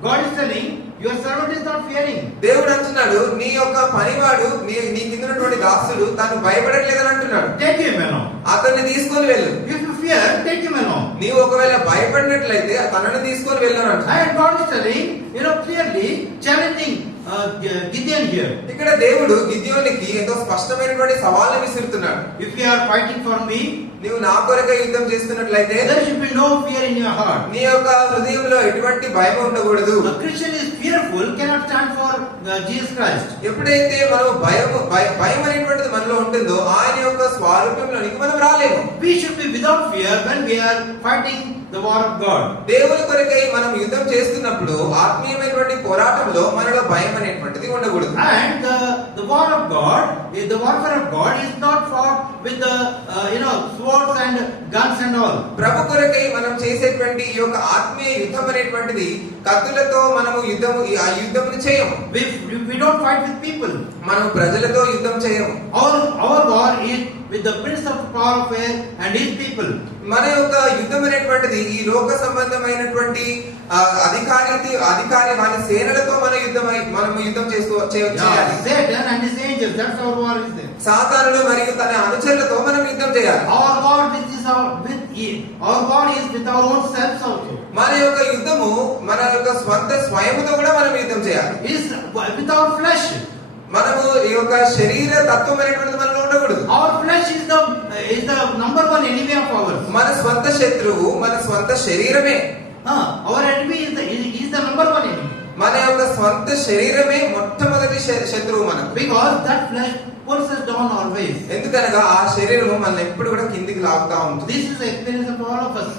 God is telling your servant is not fearing. దేవుడు అంటున్నాడు, నీ యొక్క పనివాడు నీ కింద ఉన్నటువంటి దాసుడు తాను భయపడట్లేదని అంటున్నాడు. Take him along. అతన్ని తీసుకొని వెళ్ళు. If you fear, take him along. నీవు ఒకవేళ భయపడినట్లయితే తనని తీసుకొని వెళ్ళు అని అంటున్నాడు. And God is telling, clearly challenging Gideon here. ఇక్కడ దేవుడు గిద్యోనికి ఎంతో స్పష్టమైనటువంటి సవాలు విసురుతున్నాడు. If you are fighting for me, నీవు నా కొరకే యుద్ధం చేస్తున్నట్లయితే there should be no fear in your heart. నీ యొక్క హృదయంలో ఎటువంటి భయం ఉండకూడదు. A Christian is fearful, cannot stand for Jesus Christ. ఎప్పుడైతే మనం భయం అనేటువంటిది మనలో ఉంటుందో ఆయన యొక్క స్వారూప్యంలోనికి మనం రాలేము. We should be without fear when we are fighting the war of God. దేవుని కొరకై మనం యుద్ధం చేస్తున్నప్పుడు ఆత్మీయమైనటువంటి పోరాటంలో మనలో భయం అనేటువంటిది ఉండకూడదు. And the war of God, the warfare of God is not fought with the swords and guns and all. ప్రభు కొరకై మనం చేసేటువంటి ఈ యొక్క ఆత్మీయ యుద్ధం అనేటువంటిది కత్తులతో మనము ఆ యుద్ధమును చేయము. We don't fight with people. మనం ప్రజలతో యుద్ధం చేయము. Our war is with the prince of the power of air and his people. మన యొక్క యుద్ధం అనేటువంటిది ఈ లోక సంబంధమైనటువంటి అధికారి వారి సేనలతో మనము యుద్ధం చేయాలి. Satan and his angels, that's our war is there. సాతానుడు మరియు తన అనుచరులతో మనం యుద్ధం చేయాలి. Our war is with our own selves also. మన యొక్క యుద్ధము మన యొక్క స్వయముతో కూడా మనం యుద్ధం చేయాలి. Is with our flesh. మనము ఈ యొక్క శరీర తత్వం అనేటువంటిది మనలో ఉండకూడదు. Our flesh is the number one enemy of ours. మన స్వంత శత్రువు మన స్వంత శరీరమే. Our enemy is the number one enemy. మన యొక్క స్వంత శరీరమే మొట్టమొదటి శత్రువు మనకు. Because that flesh pulls us down always. ఎందుకనగా ఆ శరీరము మనల్ని ఎప్పుడు కూడా కిందికి లాగుతా ఉంటుంది. This is the experience of all of us.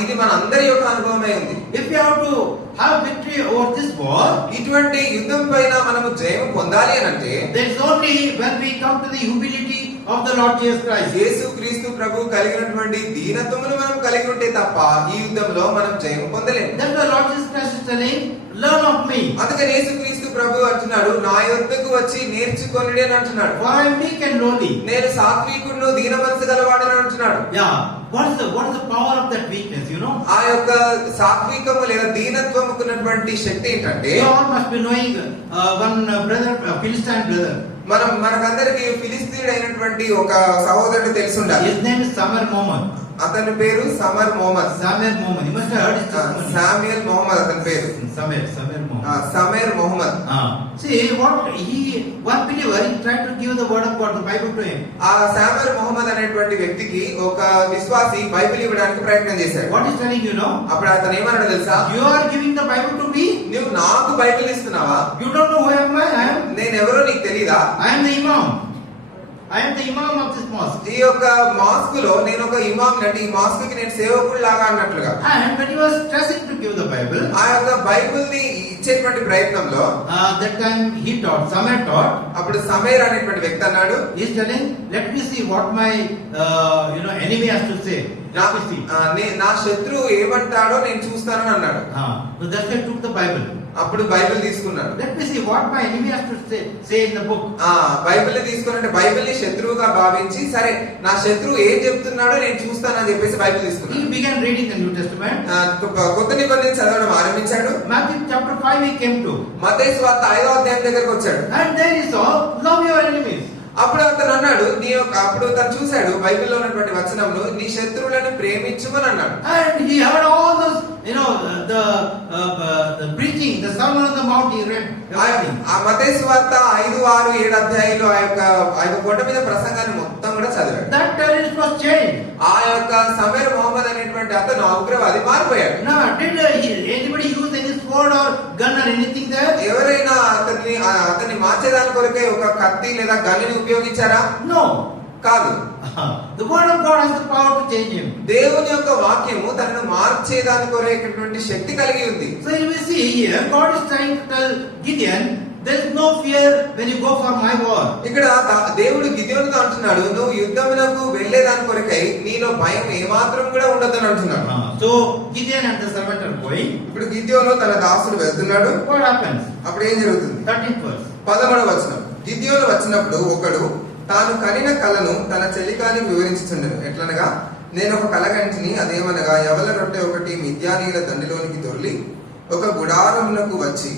ఇది మన అందరి యొక్క అనుభవమే ఉంది. If you have to have victory over this war, ఇటువంటి యుద్ధం పైన మనము జయం పొందాలి అని అంటే there is only when we come to the humility of the Lord Jesus Christ. యేసుక్రీస్తు ప్రభు కలిగినటువంటి దీనత్వమును మనం కలిగి ఉంటే తప్ప ఈ యుద్ధంలో మనం జయం పొందలేము. That's why Lord Jesus Christ is telling, learn of me. అందుకని యేసుక్రీస్తు ప్రభు అంటున్నాడు, నా యొద్దకు వచ్చి నేర్చుకొనుడి అని అంటున్నాడు. For I am meek and lowly. నేను సాత్వికుడును దీన మనసు గలవాడని అంటున్నాడు. Yeah. What is the power of that weakness, ఆ యొక్క సాత్వికము లేదా దీనత్వముకు ఉన్నటువంటి శక్తి ఏంటంటే, you all must be knowing one brother, Philistine brother. మనకందరికి ఫిలిస్తీయుడు అయినటువంటి ఒక సహోదరుడు తెలిసి ఉండాలి. His name is Samar Mohammed. అతని పేరు Samar Mohammed. Samuel Mohammed. You must have heard his testimony. Samuel Mohammed అతని పేరు. Samuel Mohammed. Samer Mohammed. See one believer, he tried to give the word of God, the Bible to him. ఆ Samuel Mohammed అనేటువంటి వ్యక్తికి ఒక విశ్వాసి Bible ఇవ్వడానికి ప్రయత్నం చేశాడు. What is telling you now? అప్పుడు అతను ఏమన్నాడు తెలుసా? You are giving the Bible to me? నువ్వు నాకు బైబిల్ ఇస్తున్నావా? You don't know who am I? నేను ఎవరో నీకు తెలీదా? I am the imam. I am the imam of this mosque. ఈ యొక్క మాస్క్ లో నేను ఒక ఇమాం అంటే ఈ మాస్క్ కి నేను సేవకుడు లాగా అన్నట్లుగా. And when he was stressing to give the Bible, ఆ యొక్క బైబిల్ ని ఇచ్చేటువంటి ప్రయత్నంలో that time he taught, Samuel taught. అప్పుడు సమేర్ అనేటువంటి వ్యక్తి అన్నాడు, He is telling, let me see what my enemy has to say. Let me see. నా శత్రువు ఏమంటాడో నేను చూస్తానని అన్నాడు. So that's why I took the Bible. అప్పుడు బైబిల్ తీసుకున్నాడు. Let me see what my enemy has to say in the book. Bible తీసుకున్నాడు. Bible ని శత్రువుగా భావించి సరే నా శత్రువు ఏం చెప్తున్నాడో నేను చూస్తానని చెప్పేసి బైబిల్ తీసుకున్నాడు. He began reading the New Testament. కొత్త నిబంధన చదవడం ఆరంభించాడు. Matthew chapter 5 he came to. మత్తయి సువార్త 5వ అధ్యాయం దగ్గరకు వచ్చాడు. And there he saw, love your enemies. అప్పుడు అతను అన్నాడు అప్పుడు తను చూశాడు బైబిల్లో ఉన్నటువంటి వచనంలో నీ శత్రువులను ప్రేమించుమని అన్నాడు. And he heard all those, the preaching, the sermon on the mount he read. ఆ మత్తయి సువార్త 5, 6, 7 అధ్యాయాలు ఆ యొక్క కొండ మీద ప్రసంగాన్ని మొత్తం కూడా చదివాడు. That terrorist was changed. ఆ యొక్క సమీర్ మొహమ్మద్ అనేటువంటి అతను ఉగ్రవాది మారిపోయాడు. Now, did anybody use any sword or gun or anything there? ఎవరైనా అతన్ని మార్చేదాని కొరకే ఒక కత్తి లేదా గన్నుని ఉపయోగించారా? No. కాదు. The word of God has the power to change him. దేవుని యొక్క వాక్యము తనను మార్చేదాని కొరకేటువంటి శక్తి కలిగి ఉంది. So you will see here, God is trying to tell Gideon, there is no fear when you go for my war. ఇక్కడ దేవుడు గిదెయోనుతో అంటున్నాడు, నువ్వు యుద్ధమునకు వెళ్ళేదాని కొరకై నీలో భయం ఏమాత్రం కూడా ఉండదని అంటున్నాడు. So Gideon and the servant are going. ఇప్పుడు గిదెయోను తన దాసుడు వెళ్తున్నాడు. What happens? అప్పుడు ఏం జరుగుతుంది? 13th verse. 13వ వచనం. గిదెయోను వచ్చినప్పుడు ఒకడు తాను కనిన కలను తన చెలికానికి వివరించుచుండెను. ఎట్లనగా నేను ఒక కలగంటిని, అదేమనగా యవల రొట్టె ఒకటి మిద్యానీయుల దండిలోనికి దొర్లి ఒక గుడారమునకు వచ్చి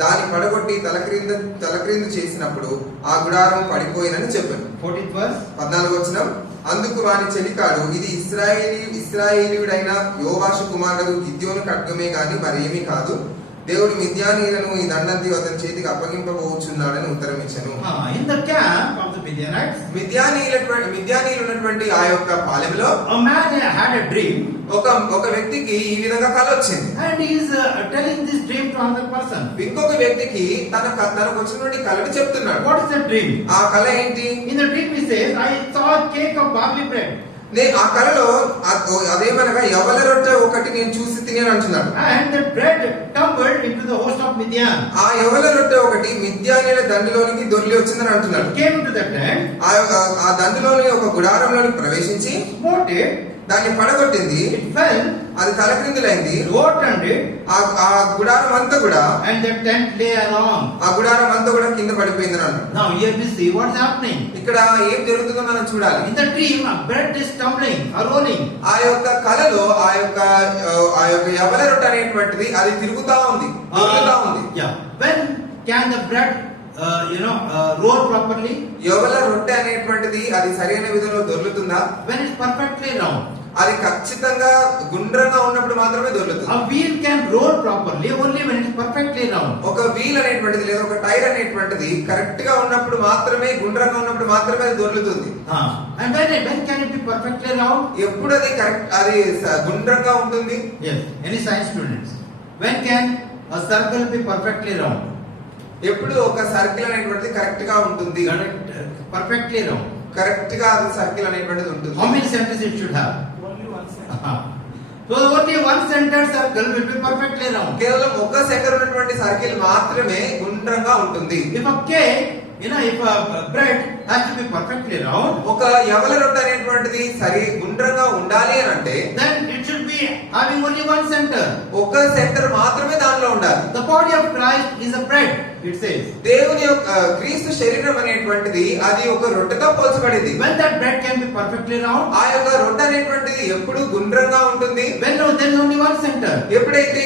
దాని పడగొట్టి తలక్రిందు చేసినప్పుడు ఆ గుడారం పడిపోయినని చెప్పాను. 14th verse. 14వ వచనం. అందుకు వాని చెలికాడు, ఇది ఇశ్రాయేలీయుడైన యోవాషు కుమారుడు గిద్యోను ఖడ్గమే గాని మరేమీ కాదు. దేవుడు మిద్యానీయులను ఈ దండంతి అతని చేతికి అప్పగింపబోచున్నాడని ఉత్తరం ఇచ్చాను. In the camp of the Midianites, మిద్యానీయులు ఉన్నటువంటి ఆ యొక్క పాలెంలో a man had a dream. ఒక వ్యక్తికి ఈ విధంగా కల వచ్చింది. And he is telling this dream to another person. ఇంకొక వ్యక్తికి తనకు వచ్చినటువంటి కలను చెప్తున్నాడు. What is the dream? ఆ కల ఏంటి? In the dream he says, I saw a cake of barley bread. నేను ఆ కలలో అదేమనగా యవల రొట్టె ఒకటి నేను చూసి తినేను అంటున్నాడు. And the bread tumbled into the host of Midian. ఆ యవల రొట్టె ఒకటి మిద్యానీయుల దండిలోనికి దొర్లి వచ్చిందని అంటున్నాడు. Came into the tent. ఆ దండిలోని ఒక గుడారంలోనికి ప్రవేశించి smote it. దాన్ని పడగొట్టింది. It fell. అది తలక్రిందులైంది. Overturned it. ఆ గుడారం అంతా కూడా And the tent lay along. ఆ గుడారం అంతా కూడా కింద పడిపోయింది అన్నాడు. Now here we see what's happening. ఇక్కడ ఏం జరుగుతుందో మనం చూడాలి. In the dream, a bread is tumbling or rolling. ఆ యొక్క కలలో ఆ యొక్క యవల రొట్టె అనేటువంటిది అది తిరుగుతా ఉంది, దొర్లుతా ఉంది. Yeah. When can the bread roll properly? యవల రొట్టె అనేటువంటిది అది సరైన విధంలో దొర్లుతుందా? When it's perfectly round. అది ఖచ్చితంగా గుండ్రంగా ఉన్నప్పుడు మాత్రమే దొర్లుతుంది. A wheel can roll properly only when it's perfectly round. ఒక వీల్ అనేటువంటిది లేదా ఒక టైర్ అనేటువంటిది కరెక్ట్ గా ఉన్నప్పుడు మాత్రమే, గుండ్రంగా ఉన్నప్పుడు మాత్రమే అది దొర్లుతుంది. And when can it be perfectly round? ఎప్పుడు అది కరెక్ట్ అది గుండ్రంగా ఉంటుంది? Yes. Any science students? When can a circle be perfectly round? ఎప్పుడు ఒక సర్కిల్ అనేటువంటిది కరెక్ట్ గా ఉంటుంది? Perfectly round. కరెక్ట్ గా అది సర్కిల్ అనేటువంటిది ఉంటుంది. How many centers it should have? So only one center circle will be perfectly round. కేవలం ఒక సెంటర్ ఉన్నటువంటి సర్కిల్ మాత్రమే గుండ్రంగా ఉంటుంది. If a cake, if a bread has to be perfectly round, ఒక యవల రొట్టె అనేటువంటిది సరి గుండ్రంగా ఉండాలి అని అంటే then it should be having only one center. ఒక సెంటర్ మాత్రమే దానిలో ఉండాలి. The body of Christ is a bread, it says. దేవుని యొక్క క్రీస్తు శరీరం అనేటువంటిది అది ఒక రొట్టెతో పోల్చబడింది. When that bread can be perfectly round, ఆ యొక్క రొట్టె అనేటువంటిది ఎప్పుడు గుండ్రంగా ఉంటుంది? when there is only one center. ఎప్పుడైతే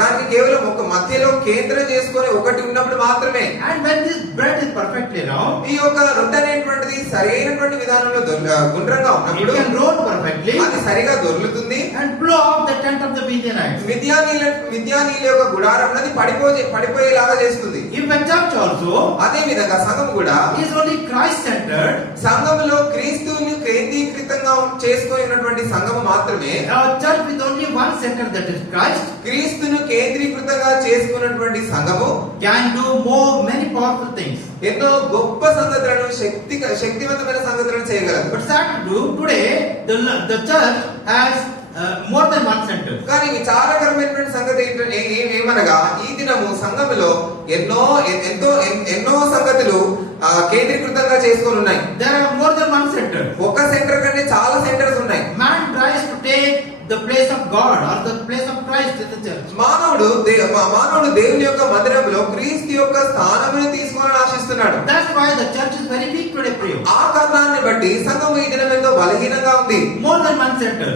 దానికి కేవలం ఒక మధ్యలో కేంద్రం చేసుకొని ఒకటి ఉన్నప్పుడు మాత్రమే. And when this bread is perfectly round, ఈ యొక్క రొట్టె అనేటువంటిది సరైనటువంటి విధానంలో గుండ్రంగా It ఉన్నప్పుడు can roll perfectly అది సరిగా దొర్లుతుంది. and blow off the tent of the Midianites. మిద్యానీయుల యొక్క గుడారం అది పడిపోయేలాగా చేస్తుంది. If a church also అదే విధంగా సంఘం కూడా is only Christ centered, సంఘములో క్రీస్తుని కేంద్రీకృతంగా చేసుకొని ఉన్నటువంటి సంఘము మాత్రమే, a church with only one center, that is Christ, క్రీస్తును కేంద్రీకృతంగా చేసుకున్నటువంటి సంఘము can do many powerful things. ఎన్నో గొప్ప సంగతులను శక్తివంతమైన సంగతులను చేయగలదు. But sad to do, today the church has more than one center. కానీ విచారకరమైనటువంటి సంగతి ఏమనగా ఈ దినము సంఘములో ఎన్నో సంగతులు కేంద్రీకృతంగా చేసుకొని ఉన్నాయి. There are more than one center. ఒక సెంటర్ కంటే చాలా సెంటర్స్ ఉన్నాయి. Man tries to take the place of God or the place of Christ in the church. మానవుడు దేవుని యొక్క మందిరంలో క్రీస్తు యొక్క స్థానమును తీసుకోవాలని ఆశిస్తున్నాడు. That's why the church is very weak today, Priya. ఆ కారణాన్ని బట్టి సంఘం ఈ దినం ఎంతో బలహీనంగా ఉంది. More than one center.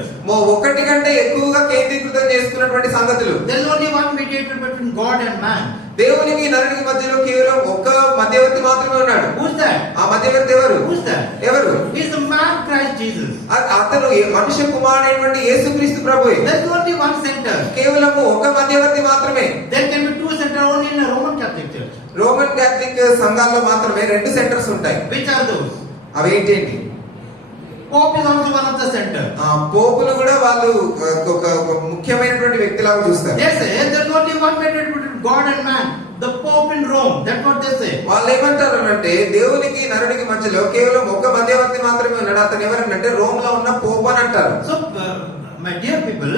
ఒకటి కంటే ఎక్కువగా కేంద్రీకృతం చేసుకున్నటువంటి సంగతులు. There is only one mediator between God and man. దేవునికి నరునికి మధ్యలో కేవలం ఒక మధ్యవర్తి మాత్రమే ఉన్నాడు. Who's that? ఆ మధ్యవర్తి ఎవరు? Who's that? ఎవరు? He is the man Christ Jesus. అతను మనుష్య కుమారుడైనటువంటి యేసుక్రీస్తు ప్రభువే. There is only one center. కేవలం ఒక మధ్యవర్తి మాత్రమే. There can be two centers only in a Roman Catholic Church. Roman Catholic సంఘాల్లో మాత్రమే రెండు సెంటర్స్ ఉంటాయి. Which are those? అవి ఏంటి? Pope is also one of the center. పోపులు కూడా వాళ్ళు ఒక ముఖ్యమైనటువంటి వ్యక్తిలాగా చూస్తారు. They say there is only one mediator between God and man, the Pope in Rome. That's what they say. వాళ్ళు ఏమంటారు అంటే దేవునికి నరునికి మధ్యలో కేవలం ఒక మధ్యవర్తి మాత్రమే ఉన్నాడు. అతను ఎవరంటే రోమ్ లో ఉన్న పోప్ అని అంటారు. So my dear people,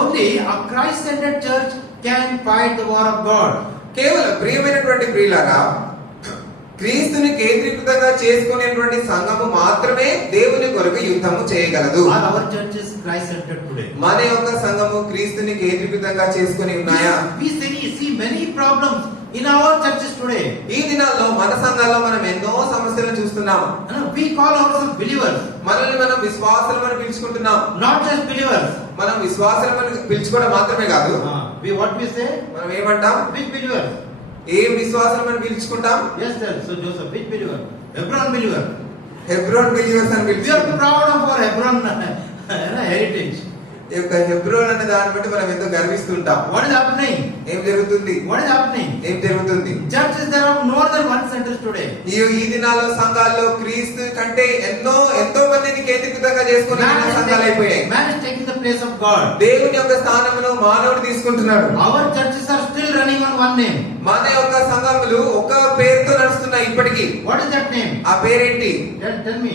only a Christ-centered church can fight the war of God. కేవలం ప్రియమైనటువంటి ప్రియులారా, క్రీస్తుని కేంద్రీకృతంగా చేసుకునేటువంటి సంఘము మాత్రమే దేవుని కొరకు యుద్ధము చేయగలదు. Our church is Christ-centered today. మన యొక్క సంఘము క్రీస్తుని కేంద్రీకృతంగా చేసుకుని ఉన్నాయా? We see many problems in our churches today. ఈ దినాల్లో మన సంఘాల్లో మనం ఎన్నో సమస్యలను చూస్తున్నాం. We call ourselves believers. మనల్ని మనం విశ్వాసులమని పిలుచుకుంటున్నాం. Not just believers. మనం విశ్వాసులమని పిలుచుకోవడం మాత్రమే కాదు. What we say? మనం ఏమంటాం? Which believers? ఏ విశ్వాసులమని పిలుచుకుంటాం? Yes sir. So Joseph, which believer? Hebron believer. Hebron believers అని We are పిలుచుకుంటాం. proud of our Hebron heritage. ఈ యొక్క హెబ్రోన్ అనే దాన్ని బట్టి మనం ఎంతో గర్విస్తుంటాం. What is happening? ఏం జరుగుతుంది? What is happening? ఏం జరుగుతుంది? Churches, there are more than one centers today. ఈ దినాల్లో సంఘాల్లో క్రీస్తు కంటే ఎంతో మందిని కేంద్రీకృతంగా చేసుకుని సంఘాలు అయిపోయాయి. Man is taking the place of God. దేవుని యొక్క స్థానమును మానవుడు తీసుకుంటున్నాడు. Our churches are still running on one name. మన యొక్క సంఘములు ఒక పేరుతో నడుస్తున్నాయి ఇప్పటికీ. What is that name? ఆ పేరేంటి? Tell me.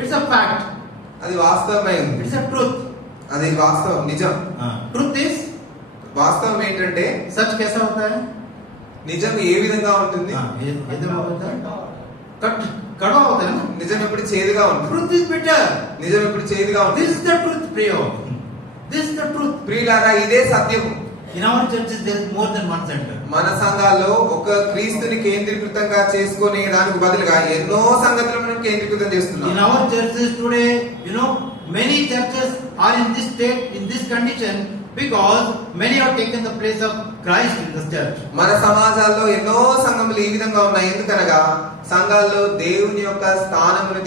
It's a fact. అది వాస్తవమే. It's a truth. అది వాస్తవం, నిజం. Truth is, వాస్తవం ఏంటంటే सच कैसा होता है? నిజం ఏ విధంగా ఉంటుంది? इधर होता है कड़वा होता है ना. నిజం ఎప్పుడు చేదుగా ఉంటుంది. Truth is bitter. నిజం ఎప్పుడు చేదుగా ఉంటుంది. This is the truth, Priyo. This is the truth. ప్రియులారా, ఇదే సత్యం. In our churches there is more than one center. మన సంఘాల్లో ఒక క్రీస్తుని కేంద్రీకృతంగా చేసుకునే దానికి బదులుగా ఎన్నో సంగతులను మనం కేంద్రీకృతం చేస్తున్నాం. In our churches today, many churches are in this state, in this condition, because many have taken the place of Christ in the church. మన సమాజాల్లో ఎన్నో సంఘములు ఈ విధంగా ఉన్నాయి. ఎందుకనగా సంఘాల్లో దేవుని యొక్క స్థానమును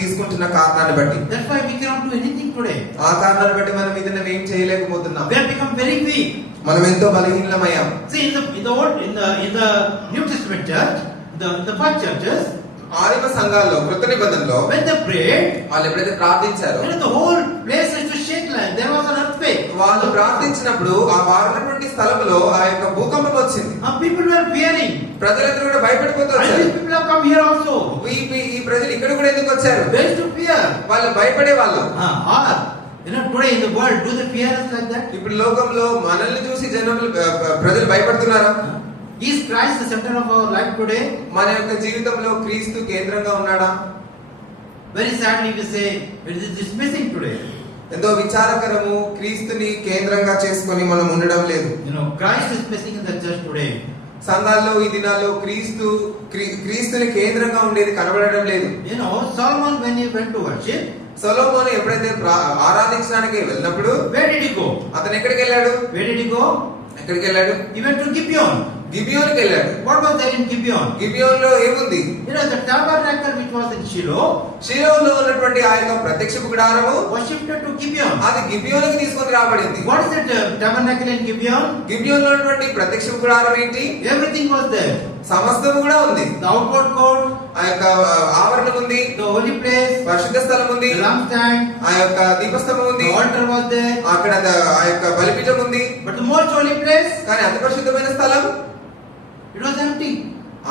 తీసుకుంటున్న కారణాన్ని బట్టి. That's why we cannot do anything today. ఆ కారణాన్ని బట్టి మనం ఇది ఏం చేయలేకపోతున్నాం. We have become very weak. మనం ఎంతో బలహీనమయ్యాం. See, in the New Testament church, the first churches, ఆదిమ సంఘాల్లో కృత నిబంధనలో when they prayed, వాళ్ళు ఎప్పుడైతే ప్రార్థించారో the whole place used to shake like there was an earthquake. వాళ్ళు ప్రార్థించినప్పుడు ఆ వారినటువంటి స్థలంలో ఆ యొక్క భూకంపం వచ్చింది. People were fearing. ప్రజలందరూ కూడా భయపడిపోతూ And వచ్చారు. these people have come here also. ఈ ప్రజలు ఇక్కడ కూడా ఎందుకు వచ్చారు? They used to fear. వాళ్ళు భయపడే వాళ్ళు. Today in the world, do they fear us like that? ఇప్పుడు లోకంలో మనల్ని చూసి ప్రజలు భయపడుతున్నారా? Is Christ the center of our life today? మన యొక్క జీవితంలో క్రీస్తు కేంద్రంగా ఉన్నాడా? Very sadly we say it is missing today. ఎంతో విచారకరము, క్రీస్తుని కేంద్రంగా చేసుకొని మనం ఉండడం లేదు. Christ is missing in the church today. సంఘాల్లో ఈ దినాల్లో క్రీస్తుని కేంద్రంగా ఉండేది కనబడడం లేదు. Solomon, when he went to worship, సొలొమోను ఎప్పుడైతే ఆరాధించడానికి వెళ్ళినప్పుడు where did he go? అతను ఎక్కడికి వెళ్ళాడు? Where did he go? ఎక్కడికి వెళ్ళాడు? He went to Gibeon. గిబియోనుకి వెళ్ళాడు. What was there in Gibeon? గిబియోన్లో ఏముంది? You know, the tabernacle which was in Shiloh షిలోహులో ఉన్నటువంటి ఆ యొక్క ప్రత్యక్షపు గుడారము was shifted to Gibeon. అది గిబియోనుకి తీసుకొని రాబడింది. What is that tabernacle in Gibeon? గిబియోన్లో ఉన్నటువంటి ప్రత్యక్షపు గుడారం ఏంటి? Everything was there. సమస్తము కూడా ఉంది. The outward court, ఆ యొక్క ఆవరణం ఉంది, the holy place, పరిశుద్ధ స్థలం ఉంది, the lampstand, ఆ యొక్క దీపస్తంభం ఉంది, the altar was there. అక్కడ ఆ యొక్క బలిపీఠం ఉంది. But the most holy place, కానీ అతి పరిశుద్ధమైన స్థలం, it was empty.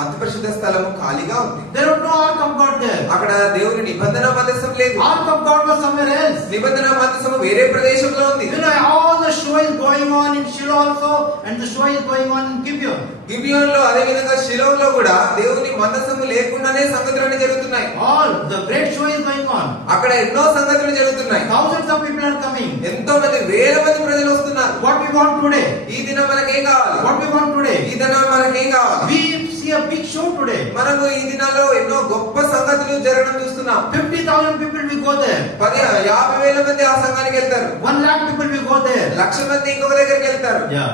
అతి పరిశుద్ధ స్థలము ఖాళీగా ఉంది. There was no ark of God there. అక్కడ దేవుని నిబంధన మందసం లేదు. Ark of God was somewhere else. నిబంధన మందసము వేరే ప్రదేశంలో ఉంది. You know, all the show is going on in Shiloh also, and the show is going on in Gibeon. గిబియోన్లో అదే విధంగా షిలోహులో కూడా దేవుని మందసము లేకుండానే సంగతులన్నీ జరుగుతున్నాయి. All the great show is going on. అక్కడ ఎన్నో సంగతులు జరుగుతున్నాయి. Thousands of people are coming. ఎంతో మంది, వేల మంది ప్రజలు వస్తున్నారు. What we want today? ఈ దినం మనకేం కావాలి? What we want today? ఈ దినం మనకేం కావాలి? We see a big show today. మనము ఈ దినాల్లో ఎన్నో గొప్ప సంగతులు జరగడం చూస్తున్నాం. 50,000 people will go there. 50,000 మంది ఆ సంఘానికి వెళ్తారు. 1 lakh people will go there. 1,00,000 మంది ఇంకొక దగ్గరికి వెళ్తారు. Yeah.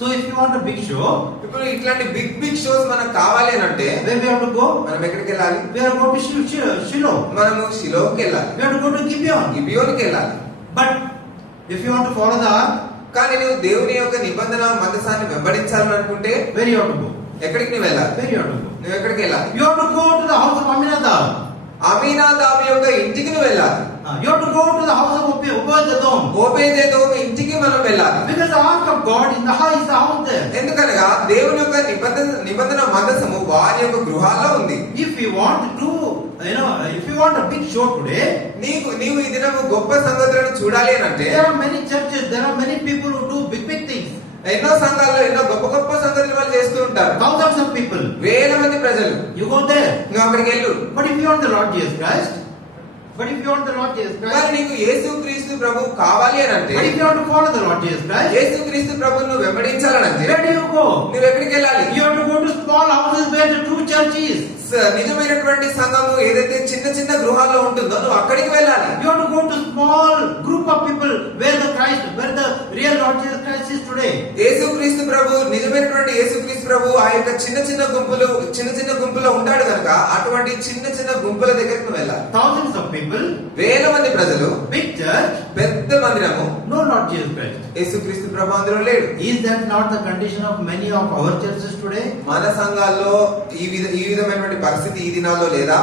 So if you want a big show, ఇప్పుడు ఇట్లాంటి బిగ్ షోస్ మనకు కావాలి అని అంటే where we have to go? మనం ఎక్కడికి వెళ్ళాలి? We have to go to Shiloh. మనము షిలోహుకి వెళ్ళాలి. We have to go to Gibeon. గిబియోనుకి వెళ్ళాలి. But if you want to follow the ark, కానీ నువ్వు దేవుని యొక్క నిబంధన మందసాన్ని వెంబడించాలని అనుకుంటే where you have to go? ఎక్కడికి నువ్వు వెళ్ళాలి? Where you have to go? నువ్వు ఎక్కడికి వెళ్ళాలి? You have to go to the house of Aminadab. Amminadab యొక్క ఇంటికి నువ్వు వెళ్ళాలి. You have to go to the house of Obed-Edom. ఓబేదెదోము ఇంటికి మనం వెళ్ళాలి. Because the ark of God in the house is the house there. ఎందుకనగా దేవుని యొక్క నిబంధన మందసము వారి యొక్క గృహాల్లో ఉంది. If you want to, if you want a big show today, నీవు ఈ దినము గొప్ప సంగతులను చూడాలి అని అంటే there are many churches, there are many people who do big things. ఎన్నో సంఘాల్లో ఎన్నో గొప్ప సంగతులు వాళ్ళు చేస్తూ ఉంటారు. Thousands of people. వేల మంది ప్రజలు. You go there. నువ్వు అక్కడికి వెళ్ళు. But if you want the Lord Jesus Christ, కానీ నీకు యేసుక్రీస్తు ప్రభువు కావాలి అని అంటే, but if you want to follow the Lord Jesus Christ, యేసుక్రీస్తు ప్రభువును నువ్వు వెంబడించాలని అంటే, where do you go? నువ్వు ఎక్కడికి వెళ్ళాలి? You have to go to small houses where the true church is. నిజమైనటువంటి సంఘము ఏదైతే చిన్న గృహాల్లో ఉంటుందో నువ్వు అక్కడికి వెళ్ళాలి. You have to go to small group of people where the real Lord Jesus Christ is today. యేసుక్రీస్తు ప్రభు, నిజమైనటువంటి యేసుక్రీస్తు ప్రభు ఆ యొక్క చిన్న గుంపులో ఉంటాడు కనుక అటువంటి చిన్న గుంపుల దగ్గరికి నువ్వు వెళ్ళాలి. Thousands of people, వేల మంది ప్రజలు, big church, పెద్ద మందిరము, no Lord Jesus Christ. యేసుక్రీస్తు ప్రభు అందులో లేడు. Is that not the condition of many of our churches today? మన సంఘాల్లో ఈ విధమైనటువంటి పరిస్థితి ఈ దినాల్లో లేదా?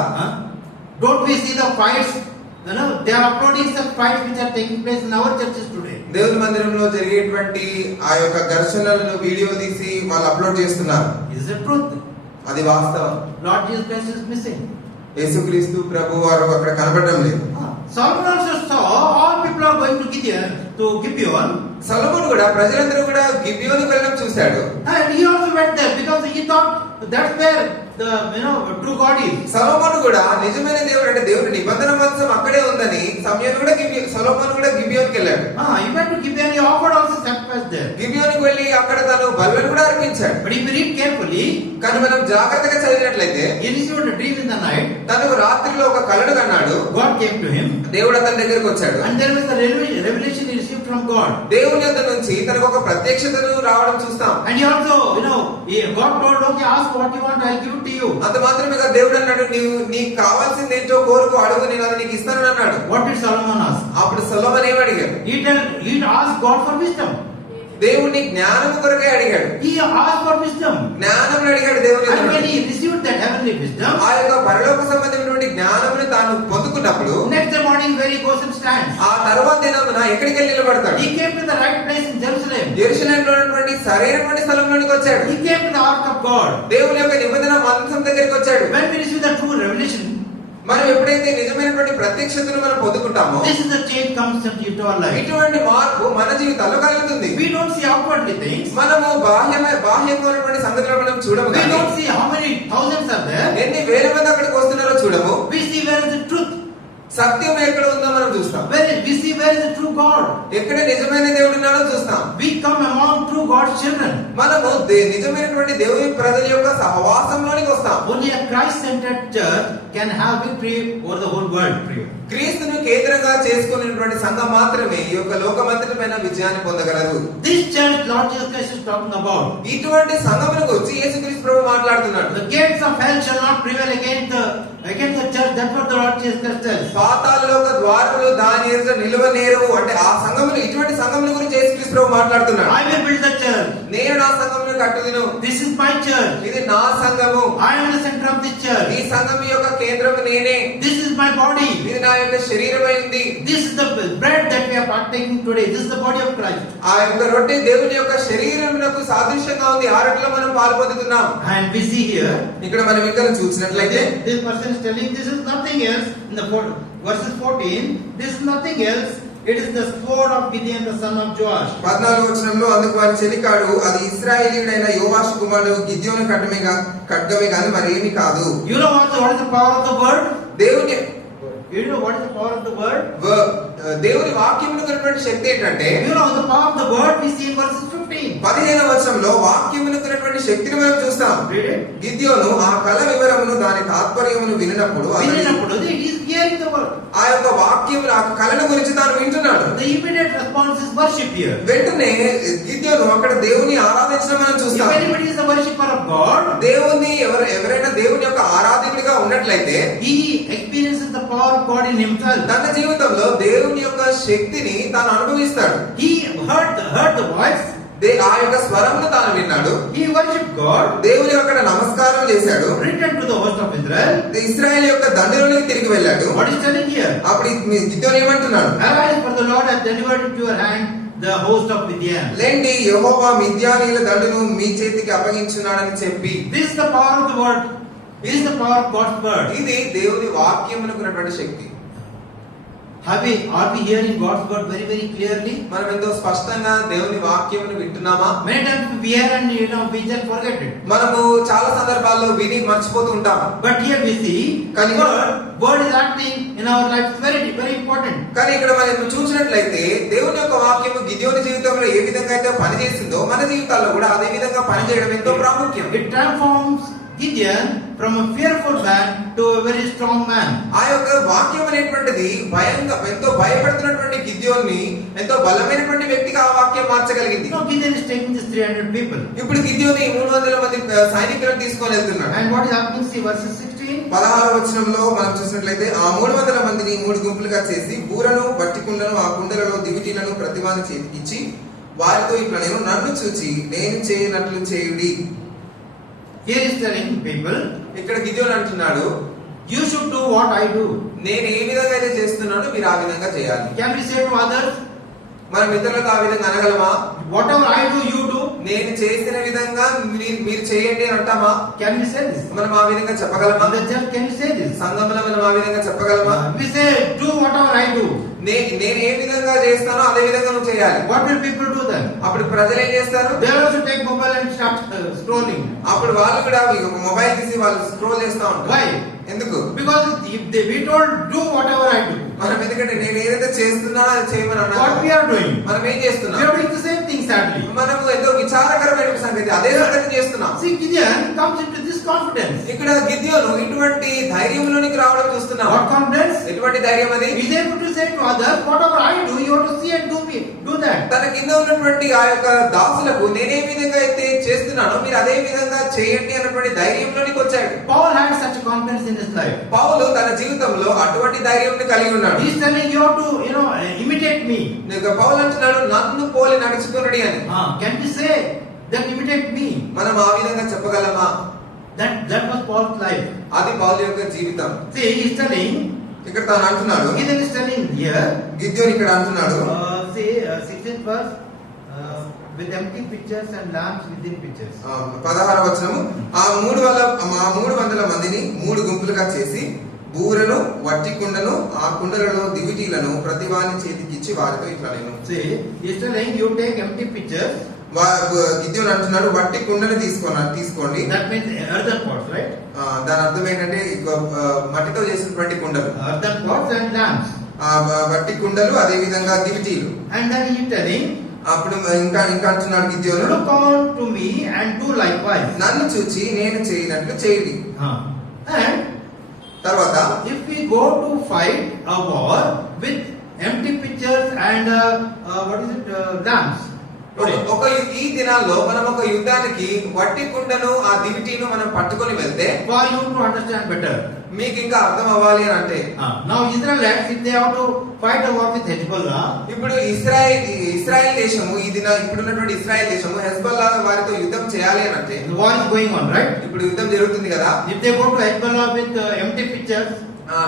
Don't we see the fights? They are uploading some fights which are taking place in our churches today. దేవుని మందిరంలో జరిగేటువంటి ఆ యొక్క ఘర్షణలను వీడియో తీసి వాళ్ళు అప్లోడ్ చేస్తున్నారు. Is the truth? అది వాస్తవం. Lord Jesus Christ is missing. యేసుక్రీస్తు ప్రభు వారు అక్కడ కనబడడం లేదు. Solomon also saw all people are going to Gibeon. సొలొమోను కూడా ప్రజలందరూ కూడా గిబియోనుకు వెళ్ళడం చూశాడు. And he also went there because he thought that's where the true God is. సొలొమోను కూడా నిజమైన దేవుడు అంటే దేవుడి నిబంధన మందసం అక్కడే ఉందని సొలొమోను కూడా గిబియోనుకి వెళ్ళాడు. He went to Gibeon. He offered also sacrifice there. గిబియోనుకు వెళ్ళి అక్కడ తను బలులను కూడా అర్పించాడు. But if you read carefully, కానీ మనం జాగ్రత్తగా చదివినట్లయితే he received a dream in the night. తనకు రాత్రిలో ఒక కలను కన్నాడు. God came to him. దేవుడు అతని దగ్గరికి వచ్చాడు. And there was a revelation he received from God. దేవుని యొద్ద నుంచి తనకు ఒక ప్రత్యక్షతను రావడం చూస్తాం. And he also, God told, okay, ask what you want, I'll give it to you. అంత మాత్రమే కాదు, దేవుడు అన్నాడు, నీకు కావాల్సింది ఏంటో కోరుకో, అడుగు, నేను అది నీకు ఇస్తానని అన్నాడు. What did Solomon ask? అప్పుడు సొలొమోను ఏం అడిగాడు? He asked God for wisdom. దేవుని జ్ఞానము కొరకే అడిగాడు. He asked for wisdom. జ్ఞానం అడిగాడు దేవుని. And when he received that heavenly wisdom, ఆ యొక్క పరలోక సంబంధమైనటువంటి జ్ఞానమును తాను పొందుకున్నప్పుడు next morning where he goes and stands, ఆ తర్వాత దినమున ఎక్కడికి వెళ్ళి నిలబడతాడు? he came to the right place in Jerusalem. యెరూషలేములో ఉన్నటువంటి సరైనటువంటి స్థలంలోనికి వచ్చాడు. He came to the ark of God. దేవుని యొక్క నిబంధన మందసం దగ్గరికి వచ్చాడు. When we receive the true revelation, మనం ఎప్పుడైతే నిజమైనటువంటి ప్రత్యక్షతను మనం పొందుకుంటామో, this is the change comes into our life. ఇటువంటి మార్పు మన జీవితాల్లో కలుగుతుంది. We don't see outwardly things. మనము బాహ్యంగా ఉన్నటువంటి సంగతులను మనం చూడము. We don't see how many thousands are there. ఎన్ని వేల మంది అక్కడికి వస్తున్నారో చూడము. We see where is the truth. సత్యం ఎక్కడ ఉందో మనం చూస్తాం. We see where is the true God. ఎక్కడ నిజమైన దేవుడు ఉన్నాడో చూస్తాం. We come among true God's children. మనము నిజమైనటువంటి దేవుని ప్రజల యొక్క సహవాసంలోనికి వస్తాం. Only a Christ-centered church can have victory over the whole world. క్రీస్తును కేంద్రంగా చేసుకున్నటువంటి సంఘం మాత్రమే ఈ యొక్క లోకమంతటిపైన విజయాన్ని పొందగలదు. This church Lord Jesus Christ is talking about. ఇటువంటి సంఘమును గురించి యేసుక్రీస్తు ప్రభువు మాట్లాడుతున్నాడు. The gates of hell shall not prevail against the church. That's what the Lord Jesus Christ says. పాతాళలోక ద్వారములు దాని ఎదుట నిలువనేరవు అంటే ఆ సంఘములు ఇటువంటి సంఘముల గురించి యేసుక్రీస్తు ప్రభువు మాట్లాడుతున్నాడు. I will build the church. నేను నా సంఘమును కట్టుదును. This is my church. ఇది నా సంఘము. I am the center of this church. ఈ సంఘం యొక్క కేంద్రము నేనే. This is my body. ఇది నా యొక్క శరీరమైంది. This is the bread that we are partaking today. This is the body of Christ. ఆ యొక్క రొట్టె దేవుని యొక్క శరీరమునకు సాదృశ్యంగా ఉంది. ఆ రొట్టెలో మనం పాల్పొందుతున్నాం. And we see here, ఇక్కడ మనం ఇక్కడ చూసినట్లయితే this person is telling this is nothing else. In the verses 14, this is nothing else. It is the sword of Gideon the son of Joash. 14వ వచనంలో అందుకు వారి చెలికాడు అది ఇశ్రాయేలీయుడైన యోవాషు కుమారుడు గిద్యోను ఖడ్గమే గాని మరేమీ కాదు. You know what is the power of the word? దేవుని You know what is the power of the word? దేవుని వాక్యమును ఉన్నటువంటి శక్తి ఏంటంటే You know the power of the word we see in verses 15. 15వ వచనంలో వాక్యమును ఉన్నటువంటి శక్తిని మనం చూస్తాం. Read it. గిద్యోను ఆ కల వివరమును దాని తాత్పర్యమును వినినప్పుడు he is hearing the word. ఆ యొక్క వాక్యమును ఆ కళను గురించి తాను వింటున్నాడు. The immediate response is worship here. వెంటనే గిద్యోను అక్కడ దేవుని ఆరాధించడం మనం చూస్తాం. If anybody is the worshipper of God, దేవుని ఎవరైనా దేవుని యొక్క ఆరాధకుడిగా ఉన్నట్లయితే he experiences the power of God in himself. తన జీవితంలో దేవుని యొక్క శక్తిని తాను అనుభవిస్తాడు. He heard the voice. ఆ యొక్క స్వరమును తాను విన్నాడు. He worshiped God. దేవుని అక్కడ నమస్కారం చేశాడు. Returned to the host of Israel. Israel యొక్క దండలోనికి తిరిగి వెళ్ళాడు. What is telling here? అప్పుడు గిద్యోను ఏమంటున్నాడు? Arise, for the Lord hath delivered into your hand the host of Midian. లేండి యెహోవా మిద్యానీయుల దండును మీ చేతికి అప్పగించున్నాడని చెప్పి. This is the power of the word. This is the power of God's word. ఇది దేవుని వాక్యమునకు ఉన్నటువంటి శక్తి. Are we hearing God's word very very clearly? మనం ఎంతో స్పష్టంగా దేవుని వాక్యమును వింటున్నామా? Many times we hear and we just forget it. మనము చాలా సందర్భాల్లో విని మర్చిపోతూ ఉంటాం. But here we see కానీ word is acting in our lives very very important. కానీ ఇక్కడ మనం చూసినట్లయితే దేవుని యొక్క వాక్యము గిద్యోని జీవితంలో ఏ విధంగా అయితే పనిచేసిందో మన జీవితాల్లో కూడా అదే విధంగా పనిచేయడం ఎంతో ప్రాముఖ్యం. It transforms Gideon from a fearful man to a very strong man. ఆ యొక్క వాక్యం అనేటువంటిది ఎంతో భయపడుతున్నటువంటి గిద్యోన్ని ఎంతో బలమైనటువంటి వ్యక్తిగా ఆ వాక్యం మార్చగలిగింది. Now Gideon is taking these 300 people. ఇప్పుడు గిద్యోని 300 మంది సైనికులను తీసుకొని వెళ్తున్నాడు. And what is happening? See verses 16. 16వ వచనంలో మనం చూసినట్లయితే ఆ 300 మందిని 3 గుంపులుగా చేసి బూరను వట్టికుండను ఆ కుండలలో దివిటీలను ప్రతివాని చేతికిచ్చి వారితో ఇట్లా నన్ను చూచి నేను చేయనట్లు చేయుడి. Here is telling people, ఇక్కడ గిద్యోను అంటున్నాడు, you should do what I do. నేను ఏ విధంగా అయితే చేస్తున్నానో మీరు ఆ విధంగా చేయాలి. Can we say to others, మనం ఇతరులకు ఆ విధంగా అనగలమా? whatever I do, you do? నేను చేసిన విధంగా మీరు చేయండి అని అంటామా? Can we say this? మనం ఆ విధంగా చెప్పగలమా? In the church, can we say this? సంఘంలో మనం ఆ విధంగా చెప్పగలమా? We say, do whatever I do. నేను ఏ విధంగా చేస్తానో అదే విధంగా నువ్వు చేయాలి. What will people do then? అప్పుడు ప్రజలు ఏం చేస్తారు? They also take mobile and start scrolling. అప్పుడు వాళ్ళు కూడా మొబైల్ తీసి వాళ్ళు స్క్రోల్ చేస్తా ఉంటారు. Why? ఎందుకు? Because if we told do whatever I do. మనం ఎందుకంటే నేను ఏదైతే చేస్తున్నానో అది చేయమని అన్నాను. What we are doing? మనం ఏం చేస్తున్నాం? We are doing the same thing sadly. మనము ఎంతో విచారకరమైన సంగతి అదే సంగతి చేస్తున్నాం. See, Gideon comes into this confidence. ఇక్కడ గిద్యోను ఇటువంటి ధైర్యంలోనికి రావడం చూస్తున్నాం. What confidence? ఎటువంటి ధైర్యం అది? He is able to say to others, whatever I do, you have to see and do that. తన కింద ఉన్నటువంటి ఆ యొక్క దాసులకు నేనే విధంగా అయితే చేస్తున్నానో మీరు అదే విధంగా చేయండి అన్నటువంటి ధైర్యంలోనికి వచ్చాడు. Paul had such a confidence in his life. పౌలు తన జీవితంలో అటువంటి ధైర్యం కలిగి ఉన్నాడు. He is telling you have to, imitate me. పౌలు అంటున్నాడు నన్ను పోలి నడుచుకున్నది అని. Can we say that imitate me? మనం ఆ విధంగా చెప్పగలమా? That was Paul's life. అది పౌలు యొక్క జీవితం. See, he is telling. ఇక్కడ తాను అంటున్నాడు. Gideon is telling here. గిద్యోను ఇక్కడ అంటున్నాడు. See, 16th verse. With empty pitchers and lamps within pitchers. 16వ వచనము ఆ 300 మందిని 3 గుంపులుగా చేసి బూరను వట్టి కుండను ఆ కుండలలో దివిటీలను ప్రతివాని చేతికి ఇచ్చి వారితో ఇట్లా నేను. See, he is telling you take empty pitchers. గిద్యోను అంటున్నాడు వట్టి కుండని తీసుకోండి. That means earthen pots, right? దాని అర్థం ఏంటంటే మట్టితో చేసినటువంటి కుండలు, Earthen pots and lamps. వట్టి కుండలు, అదే విధంగా దివిటీలు. And then he telling, అప్పుడు ఇంకా అంటున్నాడు గిద్యోను, look on to me and do likewise. నన్ను చూచి నేను చేయనట్లు చేయండి. And తర్వాత if we go to fight a war with empty pitchers and lamps, ఈ దినాల్లో మనం ఒక యుద్ధానికి వట్టి కుండను ఆ దివిటీను మనం పట్టుకొని వెళ్తే, for you to understand better, మీకు ఇంకా అర్థం అవ్వాలి అని అంటే, now Israelites, if they have to fight a war with Hezbollah, ఇప్పుడు ఇస్రాయల్ దేశము ఇప్పుడున్నటువంటి ఇస్రాయల్ దేశము హెజ్బల్లా వారితో యుద్ధం చేయాలి అని అంటే, the war is going on, right? ఇప్పుడు యుద్ధం జరుగుతుంది కదా. If they go to Hezbollah with empty pitchers,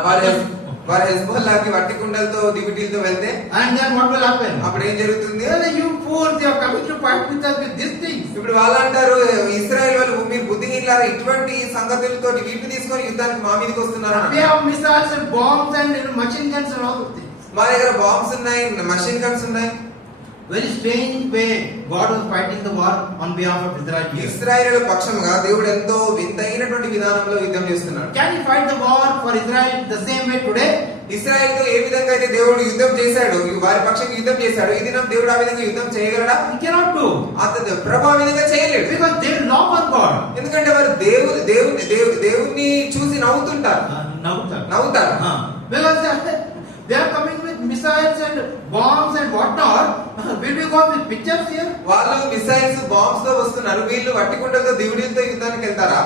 వారు హెజ్బల్లాకి వట్టి కుండలతో దివిటీలతో వెళ్తే, and then what will happen? అప్పుడు ఏం జరుగుతుంది? You fools, they are coming to fight with us with these things. ఇప్పుడు వాళ్ళు అంటారు, ఇశ్రాయేల్ వాళ్ళు మీరు బుద్ధిహీనులారా, ఇటువంటి సంగతులతో వీటిని తీసుకొని యుద్ధానికి మా మీదకి వస్తున్నారు. We have missiles and bombs and machine guns and all those things. మా దగ్గర బాంబ్స్ ఉన్నాయి, మషిన్ గన్స్ ఉన్నాయి. Very strange way God was fighting the war on behalf of Israel here. ఇశ్రాయేలు పక్షంగా దేవుడు ఎంతో వింతైనటువంటి విధానంలో యుద్ధం చేస్తున్నాడు. Can he fight the war for Israel the same way today? ఇశ్రాయేల్తో ఏ విధంగా అయితే దేవుడు యుద్ధం చేశాడు, వారి పక్షంగా యుద్ధం చేశాడు, ఈ దినం దేవుడు ఆ విధంగా యుద్ధం చేయగలడా? He cannot do. అతను ప్రభు ఆ విధంగా చేయలేడు. Because they will laugh on God. ఎందుకంటే వారు దేవుణ్ణి చూసి నవ్వుతుంటారు. నవ్వుతారు. Because they are coming with missiles and bombs and whatnot. Will we go with pictures here? వాళ్ళు మిసైల్స్ బాంబ్స్ తో వస్తున్నారు, వీళ్ళు వట్టికుండలతో దివిటీలతో యుద్ధానికి వెళ్తారా?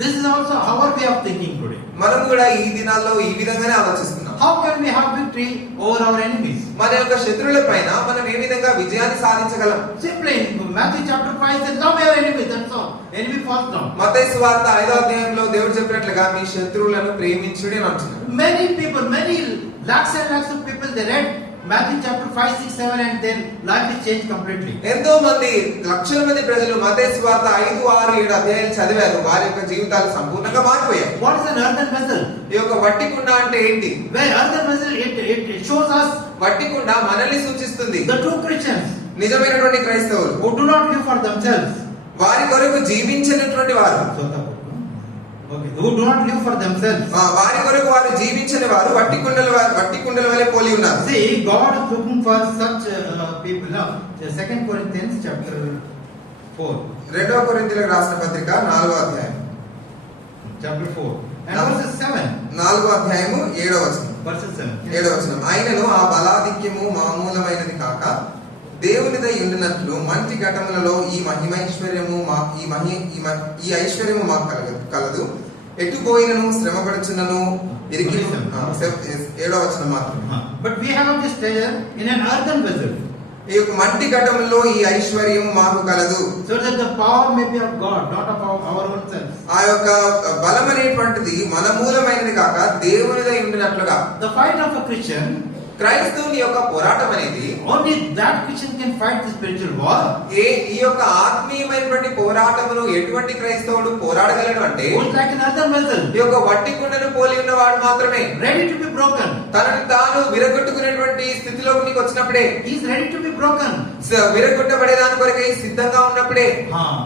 This is also our way of thinking today. మనం కూడా ఈ దినాల్లో ఈ విధంగానే ఆలోచిస్తున్నాం. How can we have victory over our enemies? మన యొక్క శత్రువుల పైన మనం ఏ విధంగా విజయాన్ని సాధించగలం? Simply in Matthew chapter 5 says, love your enemies, that's all. Enemy falls down. మత్తయి సువార్త 5వ అధ్యాయంలో దేవుడు చెప్పినట్లుగా మీ శత్రువులను ప్రేమించుడి అని అంటున్నాడు. Many people, many lakhs and lakhs of people, they read Matthew chapter 5, 6, 7 and their life is changed completely. ఎంతో మంది లక్షల మంది ప్రజలు మత్తయి సువార్త 5, 6, 7 అధ్యాయాలు చదివారు, వారి యొక్క జీవితాలు సంపూర్ణంగా మారిపోయాయి. What is an earthen vessel? ఈ యొక్క వట్టి కుండ అంటే ఏంటి? Where earthen vessel, it shows us వట్టి కుండ మనల్ని సూచిస్తుంది the true Christians నిజమైనటువంటి క్రైస్తవులు who do not live for themselves. వారి కొరకు జీవించినటువంటి వారు, who do not live for themselves. వారి కొరకు వారు జీవించని వారు వట్టి కుండల వలె పోలి ఉన్నారు. See, God is looking for such people. Now, 2 Corinthians chapter 4. 2వ కొరింథీయులకు రాసిన పత్రిక 4వ అధ్యాయం. Chapter 4. And verses 7. 4వ అధ్యాయము 7వ వచనం. Verses 7. 7వ వచనం. ఆయనను ఆ బలాధిక్యము మామూలమైనది కాక దేవునిదై ఉండినట్లు మంచి ఘటములలో ఈ ఐశ్వర్యము మాకు కలదు. ఎటు పోయినను శ్రమపడుచున్నను ఇరికి 7వ వచనం మాత్రం. But we have this treasure in an earthen vessel. ఈ యొక్క మంటి ఘటములో ఈ ఐశ్వర్యం మాకు కలదు. So that the power may be of God, not of our own selves. ఆ యొక్క బలం అనేటువంటిది మన మూలమైనది కాక దేవునిదై ఉండినట్లుగా. The fight of a Christian, క్రైస్తవుని యొక్క పోరాటం అనేది only that Christian can fight the spiritual war. ఈ యొక్క ఆత్మీయమైనటువంటి పోరాటమును ఎటువంటి క్రైస్తవుడు పోరాడగలడు అంటే, like an earthen vessel, ఈ యొక్క వట్టి కుండను పోలి ఉన్నవాడు మాత్రమే. ready to be broken. తనను తాను విరగొట్టుకునేటువంటి స్థితిలోకి వచ్చినప్పుడే, he is ready to be broken. విరగొట్టబడే దాని కొరకై సిద్ధంగా ఉన్నప్పుడే,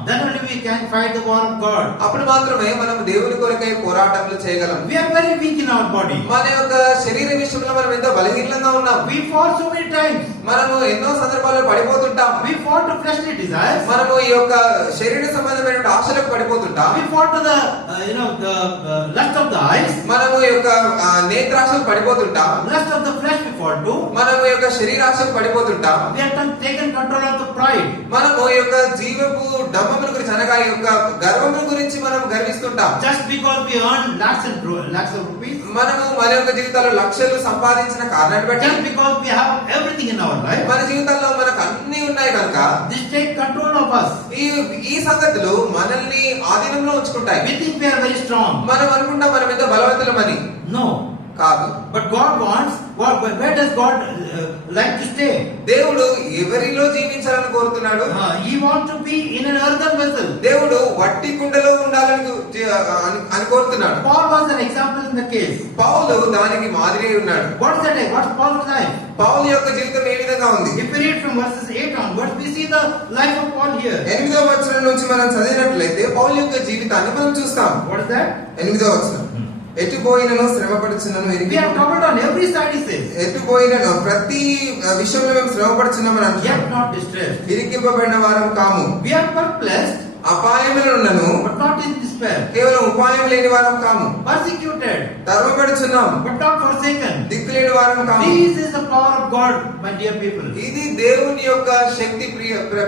then only we can fight the war of God. అప్పుడు మాత్రమే మనం దేవుని కొరకై పోరాటములు చేయగలం. We are very weak in our body. మన యొక్క శరీర విషయంలో మనం ఎంతో బలహీనంగా ఉన్నాం. We fall so many times. మనము ఎన్నో సందర్భాల్లో పడిపోతుంటాం. We fall to fleshly desires. మనము ఈ యొక్క శరీర సంబంధమైన ఆశలకు పడిపోతుంటాం. We fall to the the lust of the eyes. మనము ఈ యొక్క నేత్రాశకు పడిపోతుంటాం. Lust of the flesh we fall to. మనము ఈ యొక్క శరీరాశకు పడిపోతుంటాం. We have taken control of the pride. మనము ఈ యొక్క జీవపు డంబముల గురించి అనగా ఈ యొక్క గర్వముల గురించి మనం గర్విస్తుంటాం. Just because we earn lakhs of rupees. మనము మన యొక్క జీవితాల్లో లక్షలు సంపాదించిన కారణాన్ని బట్టి, just because we have everything in our life, మన జీవితాల్లో మనకు అన్ని ఉన్నాయి కనుక this take control of us. ఈ సంగతులు మనల్ని ఆధీనంలో ఉంచుకుంటాయి. We think we are very strong. మనం అనుకుంటాం మనం ఎంతో బలవంతులమని. No, కాదు. But God wants, where does God like to stay? దేవుడు ఎవరిలో జీవించాలని కోరుతున్నాడు? He wants to be in an earthen vessel. దేవుడు వట్టి కుండలో ఉండాలని అని కోరుతున్నాడు. Paul was an example in the case. పౌలు దానికి మాదిరి ఉన్నాడు. What's that? What's Paul's life? పౌలు యొక్క జీవితం ఏ విధంగా ఉంది? If we read from verses 8 onwards, we see the life of Paul here. 8వ వచనం నుంచి మనం చదివినట్లయితే పౌలు యొక్క జీవితాన్ని మనం చూస్తాం. What is that? 8వ వచనం. ఎట్టుపోయినను శ్రమపడుచున్నను We are troubled on every side, he says. ఎట్టుపోయినను ప్రతి విషయంలో మేము శ్రమపడుచున్నామని అంటున్నాం. Yet not distressed. ఇరికింపబడిన వారం కాము. We are perplexed, అపాయములున్నను but not in despair. కేవలం ఉపాయం లేని వారం కాము. Persecuted, తరమబడుచున్నాం, but not forsaken. దిక్కులేని వారం కాము. This is the power of God, my dear people. ఇది దేవుని యొక్క శక్తి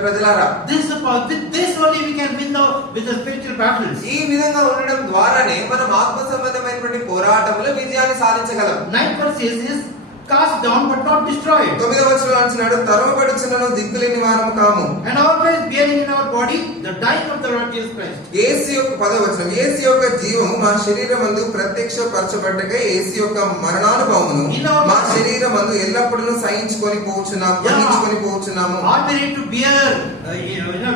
ప్రజలారా. This is the power. With this only we can win with the spiritual battles. ఈ విధంగా ఉండడం ద్వారానే మనం ఆత్మ సంబంధమైనటువంటి పోరాటంలో విజయాన్ని సాధించగలం. 9 verses is cast down but not destroyed. 9వ వచనంలో అంటున్నాడు తరమబడుచున్నను దిక్కులేని వారం కాము. And always bearing in our body the dying of the Lord Jesus Christ. యేసు యొక్క 10వ వచనం యేసు యొక్క జీవము మా శరీరమందు ప్రత్యక్షపరచబడ్డకై యేసు యొక్క మరణానుభవమును మా శరీరమందు ఎల్లప్పుడూ సహించుకొని పోవుచున్నాము వహించుకొని పోవుచున్నాము. Are we ready to bear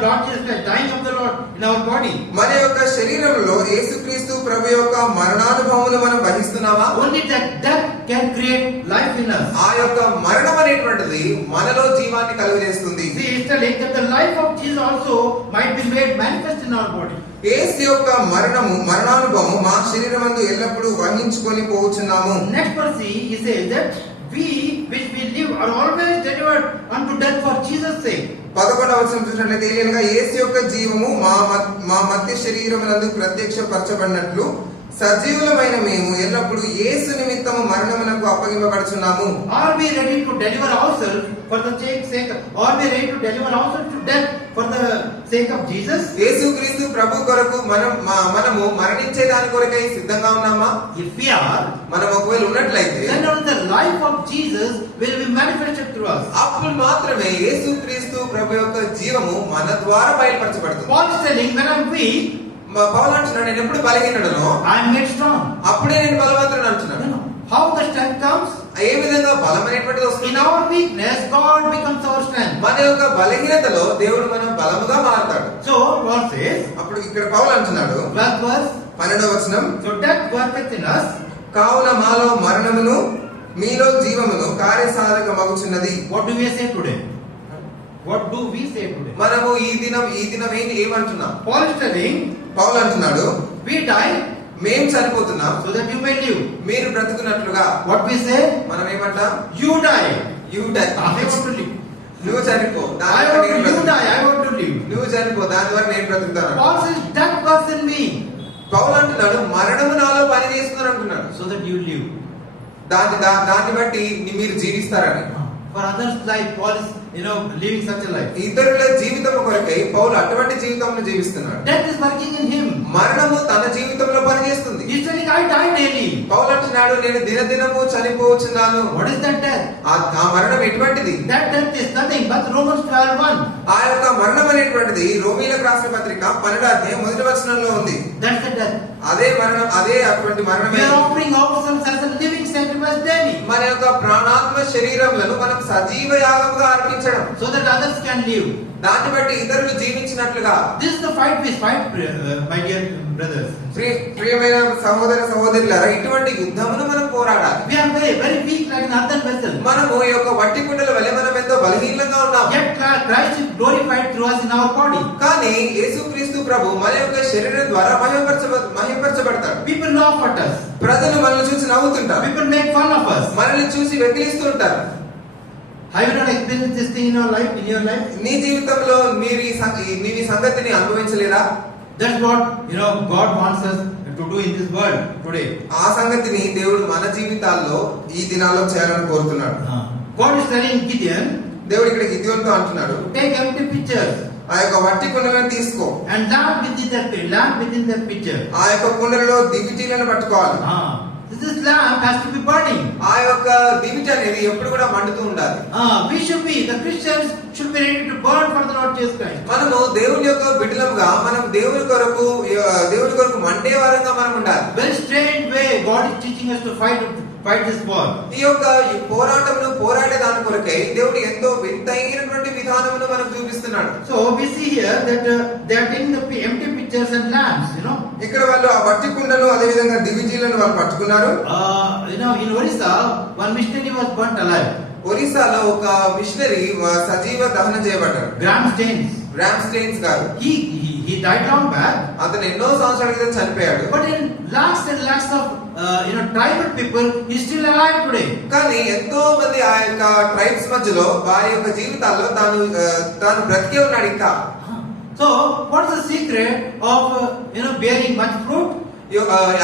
Lord Jesus Christ dying of the Lord in our body? మన యొక్క శరీరంలో యేసుక్రీస్తు ప్రభు యొక్క మరణానుభవమును మనం వహిస్తున్నామా? Only that death can create life in us. ఆ యొక్క మరణం అనేటువంటిది మనలో జీవాన్ని కలుగజేస్తుంది. See, it's telling that the life of Jesus also might be made manifest in our body. యేసు యొక్క మరణానుభవం మా శరీరమందు ఎల్లప్పుడూ వహించుకొని పోవుచున్నాము. Next verse he says that we which we live are always delivered unto death for Jesus' sake. 11వ వచనం చూసినట్లయితే ఏలియనగా యేసు యొక్క జీవము మా మధ్య శరీరమునందు ప్రత్యక్షపరచబడినట్లు సజీవులమైన మేము ఎల్లప్పుడూ యేసు నిమిత్తము మరణమునకు అప్పగింపబడుచున్నాము. Are we ready to deliver ourselves for the sake? Are we ready to deliver ourselves to death for the sake of Jesus? యేసుక్రీస్తు ప్రభు కొరకు మనము మరణించే దాని కొరకై సిద్ధంగా ఉన్నామా? If we are, మనం ఒకవేళ ఉన్నట్లయితే then the life of Jesus will be manifested through us. అప్పుడు మాత్రమే యేసుక్రీస్తు ప్రభు యొక్క జీవము మన ద్వారా బయలుపరచబడుతుంది. Paul is telling, when I am weak, పౌలు అంటున్నాడు నేను ఎప్పుడు బలహీనుడనో I am made strong. అప్పుడే నేను బలవంతుడని అంటున్నాడు. How the strength comes? ఏ విధంగా బలం అనేటువంటిది వస్తుంది? In our weakness, God becomes our strength. మన యొక్క బలహీనతలో దేవుడు మనం బలముగా మారుతాడు. So Paul says, అప్పుడు ఇక్కడ పౌలు అంటున్నాడు 12th verse, 12వ వచనం, so death worketh in us. కావున మాలో మరణమును మీలో జీవమును కార్యసాధక మగుచున్నది. What do we say today? What do we say today? మనము ఈ దినం ఏమంటున్నాం? Paul is telling, పౌలు అంటున్నాడు we die మేము చనిపోతున్నాం so that you may live. మీరు బ్రతుకున్నట్లుగా. What we say? మనం ఏమంటాం? You die. You die. I want to live. నువ్వు చనిపో I దాని want ద్వారా to నేను you die. I want to live. నువ్వు చనిపో దాని ద్వారా నేను బ్రతుకుతాను. Paul says death works in me పౌలు అంటున్నాడు మరణము నాలో పని చేస్తున్నారు అంటున్నాడు. so that you live. దాన్ని బట్టి మీరు జీవిస్తారని. For others' life, Paul is living such a life. ఇతరుల జీవితం కొరకై పౌలు అటువంటి జీవితంను జీవిస్తున్నాడు. Death is working in him. మరణము తన జీవితంలో పనిచేస్తుంది. He's telling, I die daily. పౌలు అంటున్నాడు నేను దినదినము చనిపోవచ్చున్నాను. What is that death? ఆ మరణం ఎటువంటిది? That death is nothing but Romans 12:1. ఆ యొక్క మరణం అనేటువంటిది రోమీయులకు రాసిన పత్రిక 12వ అధ్యాయం 1వ వచనంలో ఉంది. That's the death. అదే మరణం, అదే అటువంటి మరణమే. We are offering ourselves as a living sacrifice daily, మన యొక్క ప్రాణాత్మ శరీరములను మనం సజీవ యాగముగా అర్పించడం, so that others can live. దాన్ని బట్టి ఇతరులు జీవించినట్లుగా. This is the fight we fight, my dear brothers. ప్రియమైన సహోదర సహోదరులారా, ఇటువంటి యుద్ధమును మనం పోరాడాలి. We are very, very weak like an earthen vessel. మనము ఈ యొక్క వట్టి కుండల వలె మనం ఎంతో బలహీనంగా ఉన్నాం. Yet Christ is glorified through us in our body. కానీ యేసుక్రీస్తు ప్రభు మన యొక్క శరీరం ద్వారా మహిమపరచబడతాడు. People laugh at us. ప్రజలు మనల్ని చూసి నవ్వుతుంటారు. People make fun of us. మనల్ని చూసి వెక్కిలిస్తూ ఉంటారు. Have you not experienced this thing in your life? నీ జీవితంలో నీవు ఈ సంగతిని అనుభవించలేదా? That's what God wants us to do in this world today. ఆ సంగతిని దేవుడు మన జీవితాల్లో ఈ దినాల్లో చేయాలని కోరుతున్నాడు. God is telling Gideon, దేవుడు ఇక్కడ గిద్యోనుతో అంటున్నాడు, take empty pitchers ఆ యొక్క వట్టి కుండలను తీసుకో, and lamp within that pitcher. ఆ యొక్క కుండలలో దివిటీలను పట్టుకోవాలి. This lamp has to be burning. ఆ యొక్క దివిటి అనేది ఎప్పుడు కూడా మండుతూ ఉండాలి. The Christians should be ready to burn for the Lord Jesus Christ. మనము దేవుని యొక్క బిడ్డలుగా మనం దేవుని కొరకు మండే వారంగా మనం ఉండాలి. Very strange way God is is teaching us to fight this war. ఈ యొక్క ఈ పోరాటమును పోరాడే దాని కొరకై దేవుడు ఎంతో వింతైనటువంటి విధానమును మనకు చూపిస్తున్నాడు. So we see here that they are taking the empty pitchers and lamps, ఇక్కడ వాళ్ళు ఆ వట్టి కుండలు అదే విధంగా దివిజీలను వాళ్ళు పట్టుకున్నారు. In Orissa, one missionary was burnt alive. ఒరిస్సాలో ఒక మిషనరీ సజీవ దహనం చేయబడ్డారు. గ్రామ్ స్టెయిన్స్ గారు. He died long back. అతను ఎన్నో సంవత్సరాల క్రితం చనిపోయాడు. But in lakhs and lakhs of tribal people, he is still alive today. కానీ ఎంతో మంది ఆ యొక్క ట్రైబ్స్ మధ్యలో వారి యొక్క జీవితాల్లో తాను బ్రతికే ఉన్నాడు ఇంకా. So what is the secret of bearing much fruit?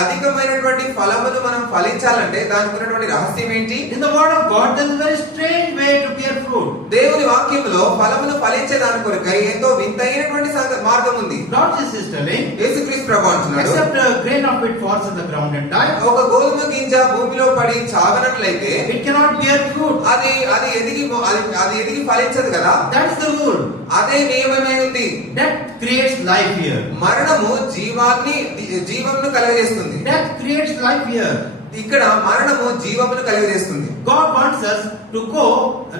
అధికమైనటువంటి ఫలమును మనం ఫలించాలంటే దానికి ఉన్నటువంటి రహస్యం ఏంటి? In the word of God, there is a very strange way to bear fruit. దేవుని వాక్యములో ఫలమును ఫలించే దాని కొరకై ఎంతో వింతైనటువంటి మార్గం ఉంది. Lord Jesus is telling, యేసుక్రీస్తు ప్రభువు అంటున్నాడు, except a grain of wheat falls on the ground and die, ఒక గోధుమ గింజ భూమిలో పడి చావనట్లయితే it cannot bear fruit. అది ఎదిగి ఫలించదు కదా. That is the rule. అదే నియమమే ఉంది. Death creates life here. మరణము జీవమును కలుగజేస్తుంది. Death creates life here. ఇక్కడ మరణము జీవమును కలుగజేస్తుంది. God wants us to go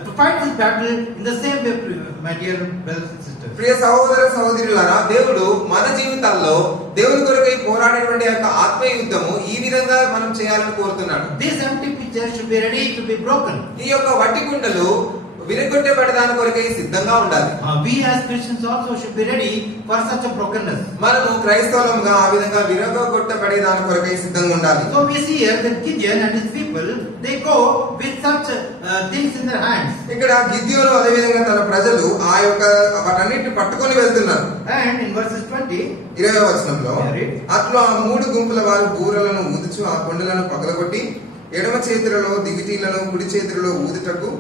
to fight this battle in the same way, my dear brothers and sisters. ప్రియ సహోదర సహోదరులారా, దేవుడు మన జీవితాల్లో దేవుని కొరకై పోరాడేటువంటి యొక్క ఆత్మీయ యుద్ధము ఈ విధంగా మనం చేయాలని కోరుతున్నాడు. These empty pitchers should be ready to be broken. ఈ యొక్క వట్టి కుండలు విరగొట్టబడడానికి కొరకై సిద్ధంగా ఉండాలి. We as Christians also should be ready for such a brokenness. మనము క్రైస్తవులుగా ఆ విధంగా విరగొట్టబడే దాని కొరకై సిద్ధంగా ఉండాలి. So we see here that Gideon and his people, they go with such things in their hands. ఇక్కడ గిద్యోను అదే విధంగా తన ప్రజలు ఆ యొక్క వాటన్నిటిని పట్టుకొని వెళ్తున్నారు. And in verses 20, 20వ వచనంలో, అట్లా ఆ 3 గుంపుల వారు బూరలను ఊదుచు ఆ కొండలను పగలగొట్టి ఎడమ చేతులలో దివిటీలను కుడి చేతులలో ఊదుటకు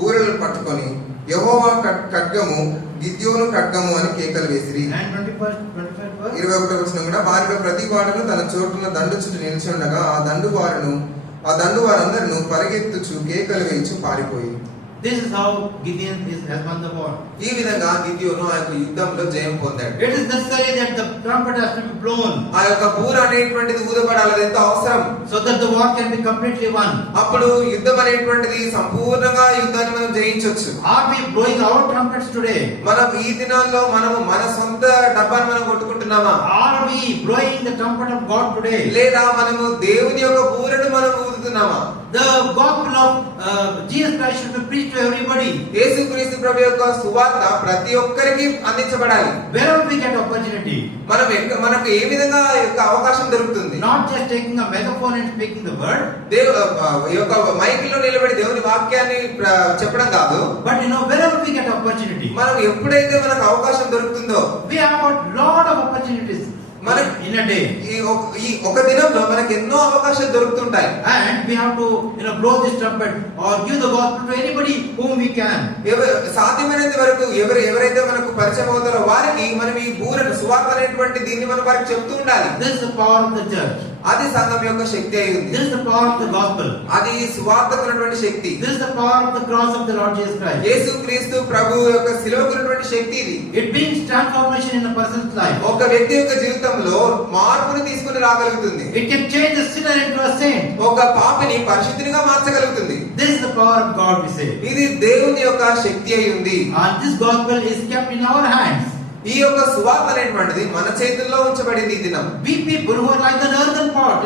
బూరలను పట్టుకొని యెహోవా ఖడ్గము గిద్యోను ఖడ్గము అని కేకలు వేసిరి. 21వ వచనం కూడా, వారిలో ప్రతి వాడును తన చోటున దండు చుట్టూ నిలిచి ఉండగా ఆ దండు వారందరూ పరిగెత్తుచు కేకలు వేయించు పారిపోయి. This is how Gideon has won the war. ఈ విధంగా గిద్యోను ఆ యొక్క యుద్ధంలో జయం పొందాడు. It is necessary that the trumpet has to be blown. ఆ యొక్క బూర అనేటువంటిది ఊదబడాలి, అది ఎంతో అవసరం. So that the war can be completely won. అప్పుడు యుద్ధం అనేటువంటిది సంపూర్ణంగా యుద్ధాన్ని మనం జయించొచ్చు. Are we blowing our trumpets today? మనం ఈ దినాల్లో మనము మన సొంత డబ్బాను మనం కొట్టుకుంటున్నామా? Are we blowing the trumpet of God today? లేదా మనము దేవుని యొక్క బూరను మనం ఊదుతున్నామా? The gospel of Jesus Christ should be preached to everybody. యేసుక్రీస్తు ప్రభు యొక్క సువార్త ప్రతి ఒక్కరికి అందించబడాలి. Wherever we get opportunity. మనకు ఏ విధంగా యొక్క అవకాశం దొరుకుతుంది? Not just taking a megaphone and speaking the word. ఈ యొక్క మైక్ లో నిలబడి దేవుని వాక్యాన్ని చెప్పడం కాదు. But wherever we get opportunity. మనం ఎప్పుడైతే మనకు అవకాశం దొరుకుతుందో, we have got lot of opportunities. In a day. ఈ ఒక దినంలో మనకు ఎన్నో అవకాశాలు దొరుకుతుంటాయి. And we have to blow this trumpet or give the gospel to anybody whom we can. సాధ్యమైనంత వరకు ఎవరైతే మనకు పరిచయం అవుతారో వారికి మనం ఈ బూరను సువార్త అనేటువంటి దీన్ని మనం వారికి చెప్తూ ఉండాలి. This is the power of the church. అది సంఘం యొక్క శక్తి అయి ఉంది. This is the power of the gospel. అది సువార్తకు ఉన్నటువంటి శక్తి. This is the power of the cross of the Lord Jesus Christ. యేసుక్రీస్తు ప్రభువు యొక్క శిలువకు ఉన్నటువంటి శక్తి ఇది. It brings transformation in a person's life. ఒక వ్యక్తి యొక్క జీవితంలో మార్పును తీసుకొని రాగలుగుతుంది. It can change a sinner into a saint. ఒక పాపిని పరిశుద్ధునిగా మార్చగలుగుతుంది. This is the power of God, we say. ఇది దేవుని యొక్క శక్తి అయి ఉంది. And this gospel is kept in our hands. ఈ యొక్క సువార్త అనేటువంటిది మన చేతుల్లో ఉంచబడింది ఈ దినం. We people who are like an earthen pot,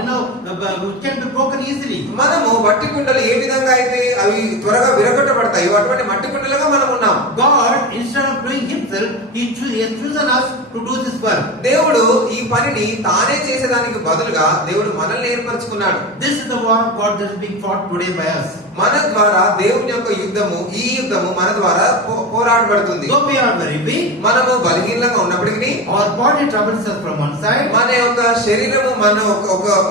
which can be broken easily. మనము మట్టి కుండలు ఏ విధంగా అయితే అవి త్వరగా విరగొట్టబడతాయో అటువంటి మట్టి కుండలుగా మనం ఉన్నాం. God, instead of doing himself, he has chosen us to do this work. దేవుడు ఈ పనిని తానే చేసేదానికి బదులుగా దేవుడు మనల్ని ఏర్పరచుకున్నాడు. This is the war of God that is being fought today by us. మన ద్వారా దేవుని యొక్క యుద్ధము, ఈ యుద్ధము మన ద్వారా పోరాడబడుతుంది. So we are very weak. మనము బలహీనంగా ఉన్నప్పటికీ our body troubles us from one side. మన యొక్క శరీరము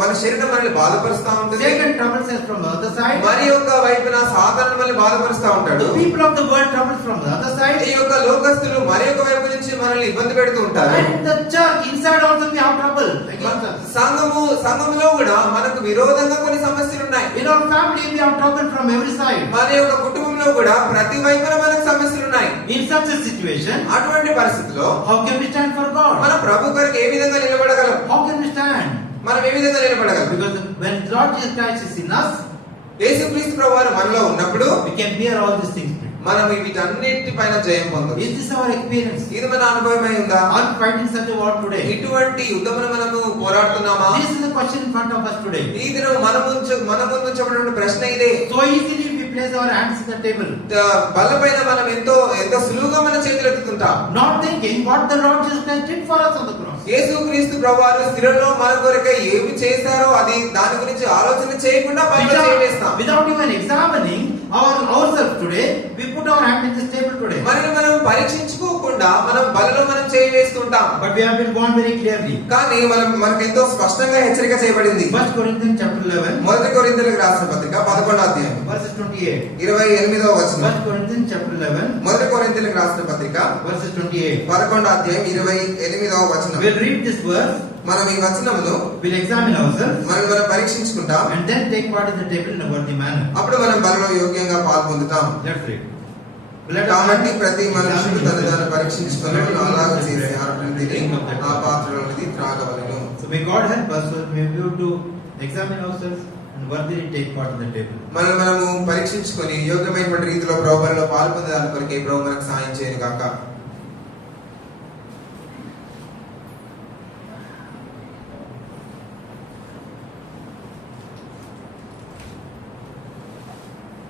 మన శరీరం మనల్ని బాధపరుస్తా ఉంటుంది. Satan troubles us from the other side. మరి యొక్క వైపున సాతాను మనల్ని బాధపరుస్తా ఉంటాడు. The people of the world troubles from the other side. ఈ యొక్క లోకస్తులు మరి యొక్క వైపు నుంచి మనల్ని ఇబ్బంది పెడుతూ ఉంటారు. And in the church inside also we have trouble. సంఘములో కూడా మనకు విరోధంగా కొన్ని సమస్యలు ఉన్నాయి. In our family we have trouble from every side. మన యొక్క కుటుంబంలో కూడా ప్రతి వైపున మనకు సమస్యలు ఉన్నాయి. In such a situation, అటువంటి పరిస్థితిలో how can we stand for God? మన ప్రభు కొరకు ఏ విధంగా నిలబడగలం? How can we stand? మనం ఏ విధంగా నిలబడగలం? Because the when Lord Jesus Christ is in us, యేసుక్రీస్తు ప్రభువారు మనలో ఉన్నప్పుడు we can bear all these things. మనం వీటన్నిటిపైన జయం పొందవచ్చు. Is this our experience? ఇది మన అనుభవమై ఉందా? Are we fighting such a war today? ఇటువంటి యుద్ధమును మనము పోరాడుతున్నామా? This is the question in front of us today. ఈ దినం మన ముందు ఉంచబడిన ప్రశ్న ఇదే. So easily we place our hands on the table, బల్లపైన మనం ఎంతో సులువుగా మన చేతులు ఎత్తుతుంటాం. not thinking what the Lord Jesus Christ did for us on the cross. యేసుక్రీస్తు ప్రభువారు శిలువలో మన కొరకై ఏమి చేశారో అది దాని గురించి ఆలోచన చేయకుండా బల్ల చేస్తాం. Without even examining ourselves today, we put our hand in this table today. మనం పరీక్షించుకోకుండా మనం బలలో మనం వేస్తుంటాం. But we have been warned very clearly. కానీ మనకు ఎంతో స్పష్టంగా హెచ్చరిక చేయబడింది. 1 Corinthians chapter 11, మొదటి కొరింథీయులకు రాసిన పత్రిక 11వ అధ్యాయం verses 28. 28వ వచనం. 1 Corinthians chapter 11, మొదటి కొరింథీయులకు రాసిన పత్రిక verses 28. 11వ అధ్యాయం 28వ వచనం. We'll read this verse, మనం ఈ వచనమును we'll examine ourselves, మనం పరీక్షించుకుంటాం. and then take part in the table in a worthy manner. అప్పుడు మనం బలలో యోగ్యంగా పాల్పొందుతాం. Let's read. కాబట్టి ప్రతి మనుషుడు తనను పరీక్షించుకున్నట్లు అలాగ చేసి ఆహారం తిని ఆ పాత్రలోనిది త్రాగవలెను. So may God help us, so may we be able to examine ourselves and worthily take part in the table. మనము పరీక్షించుకొని యోగ్యమైనటువంటి రీతిలో ప్రభువులో పాల్పొందడానికి కొరకే ప్రభు మనకు సహాయం చేయను గాక.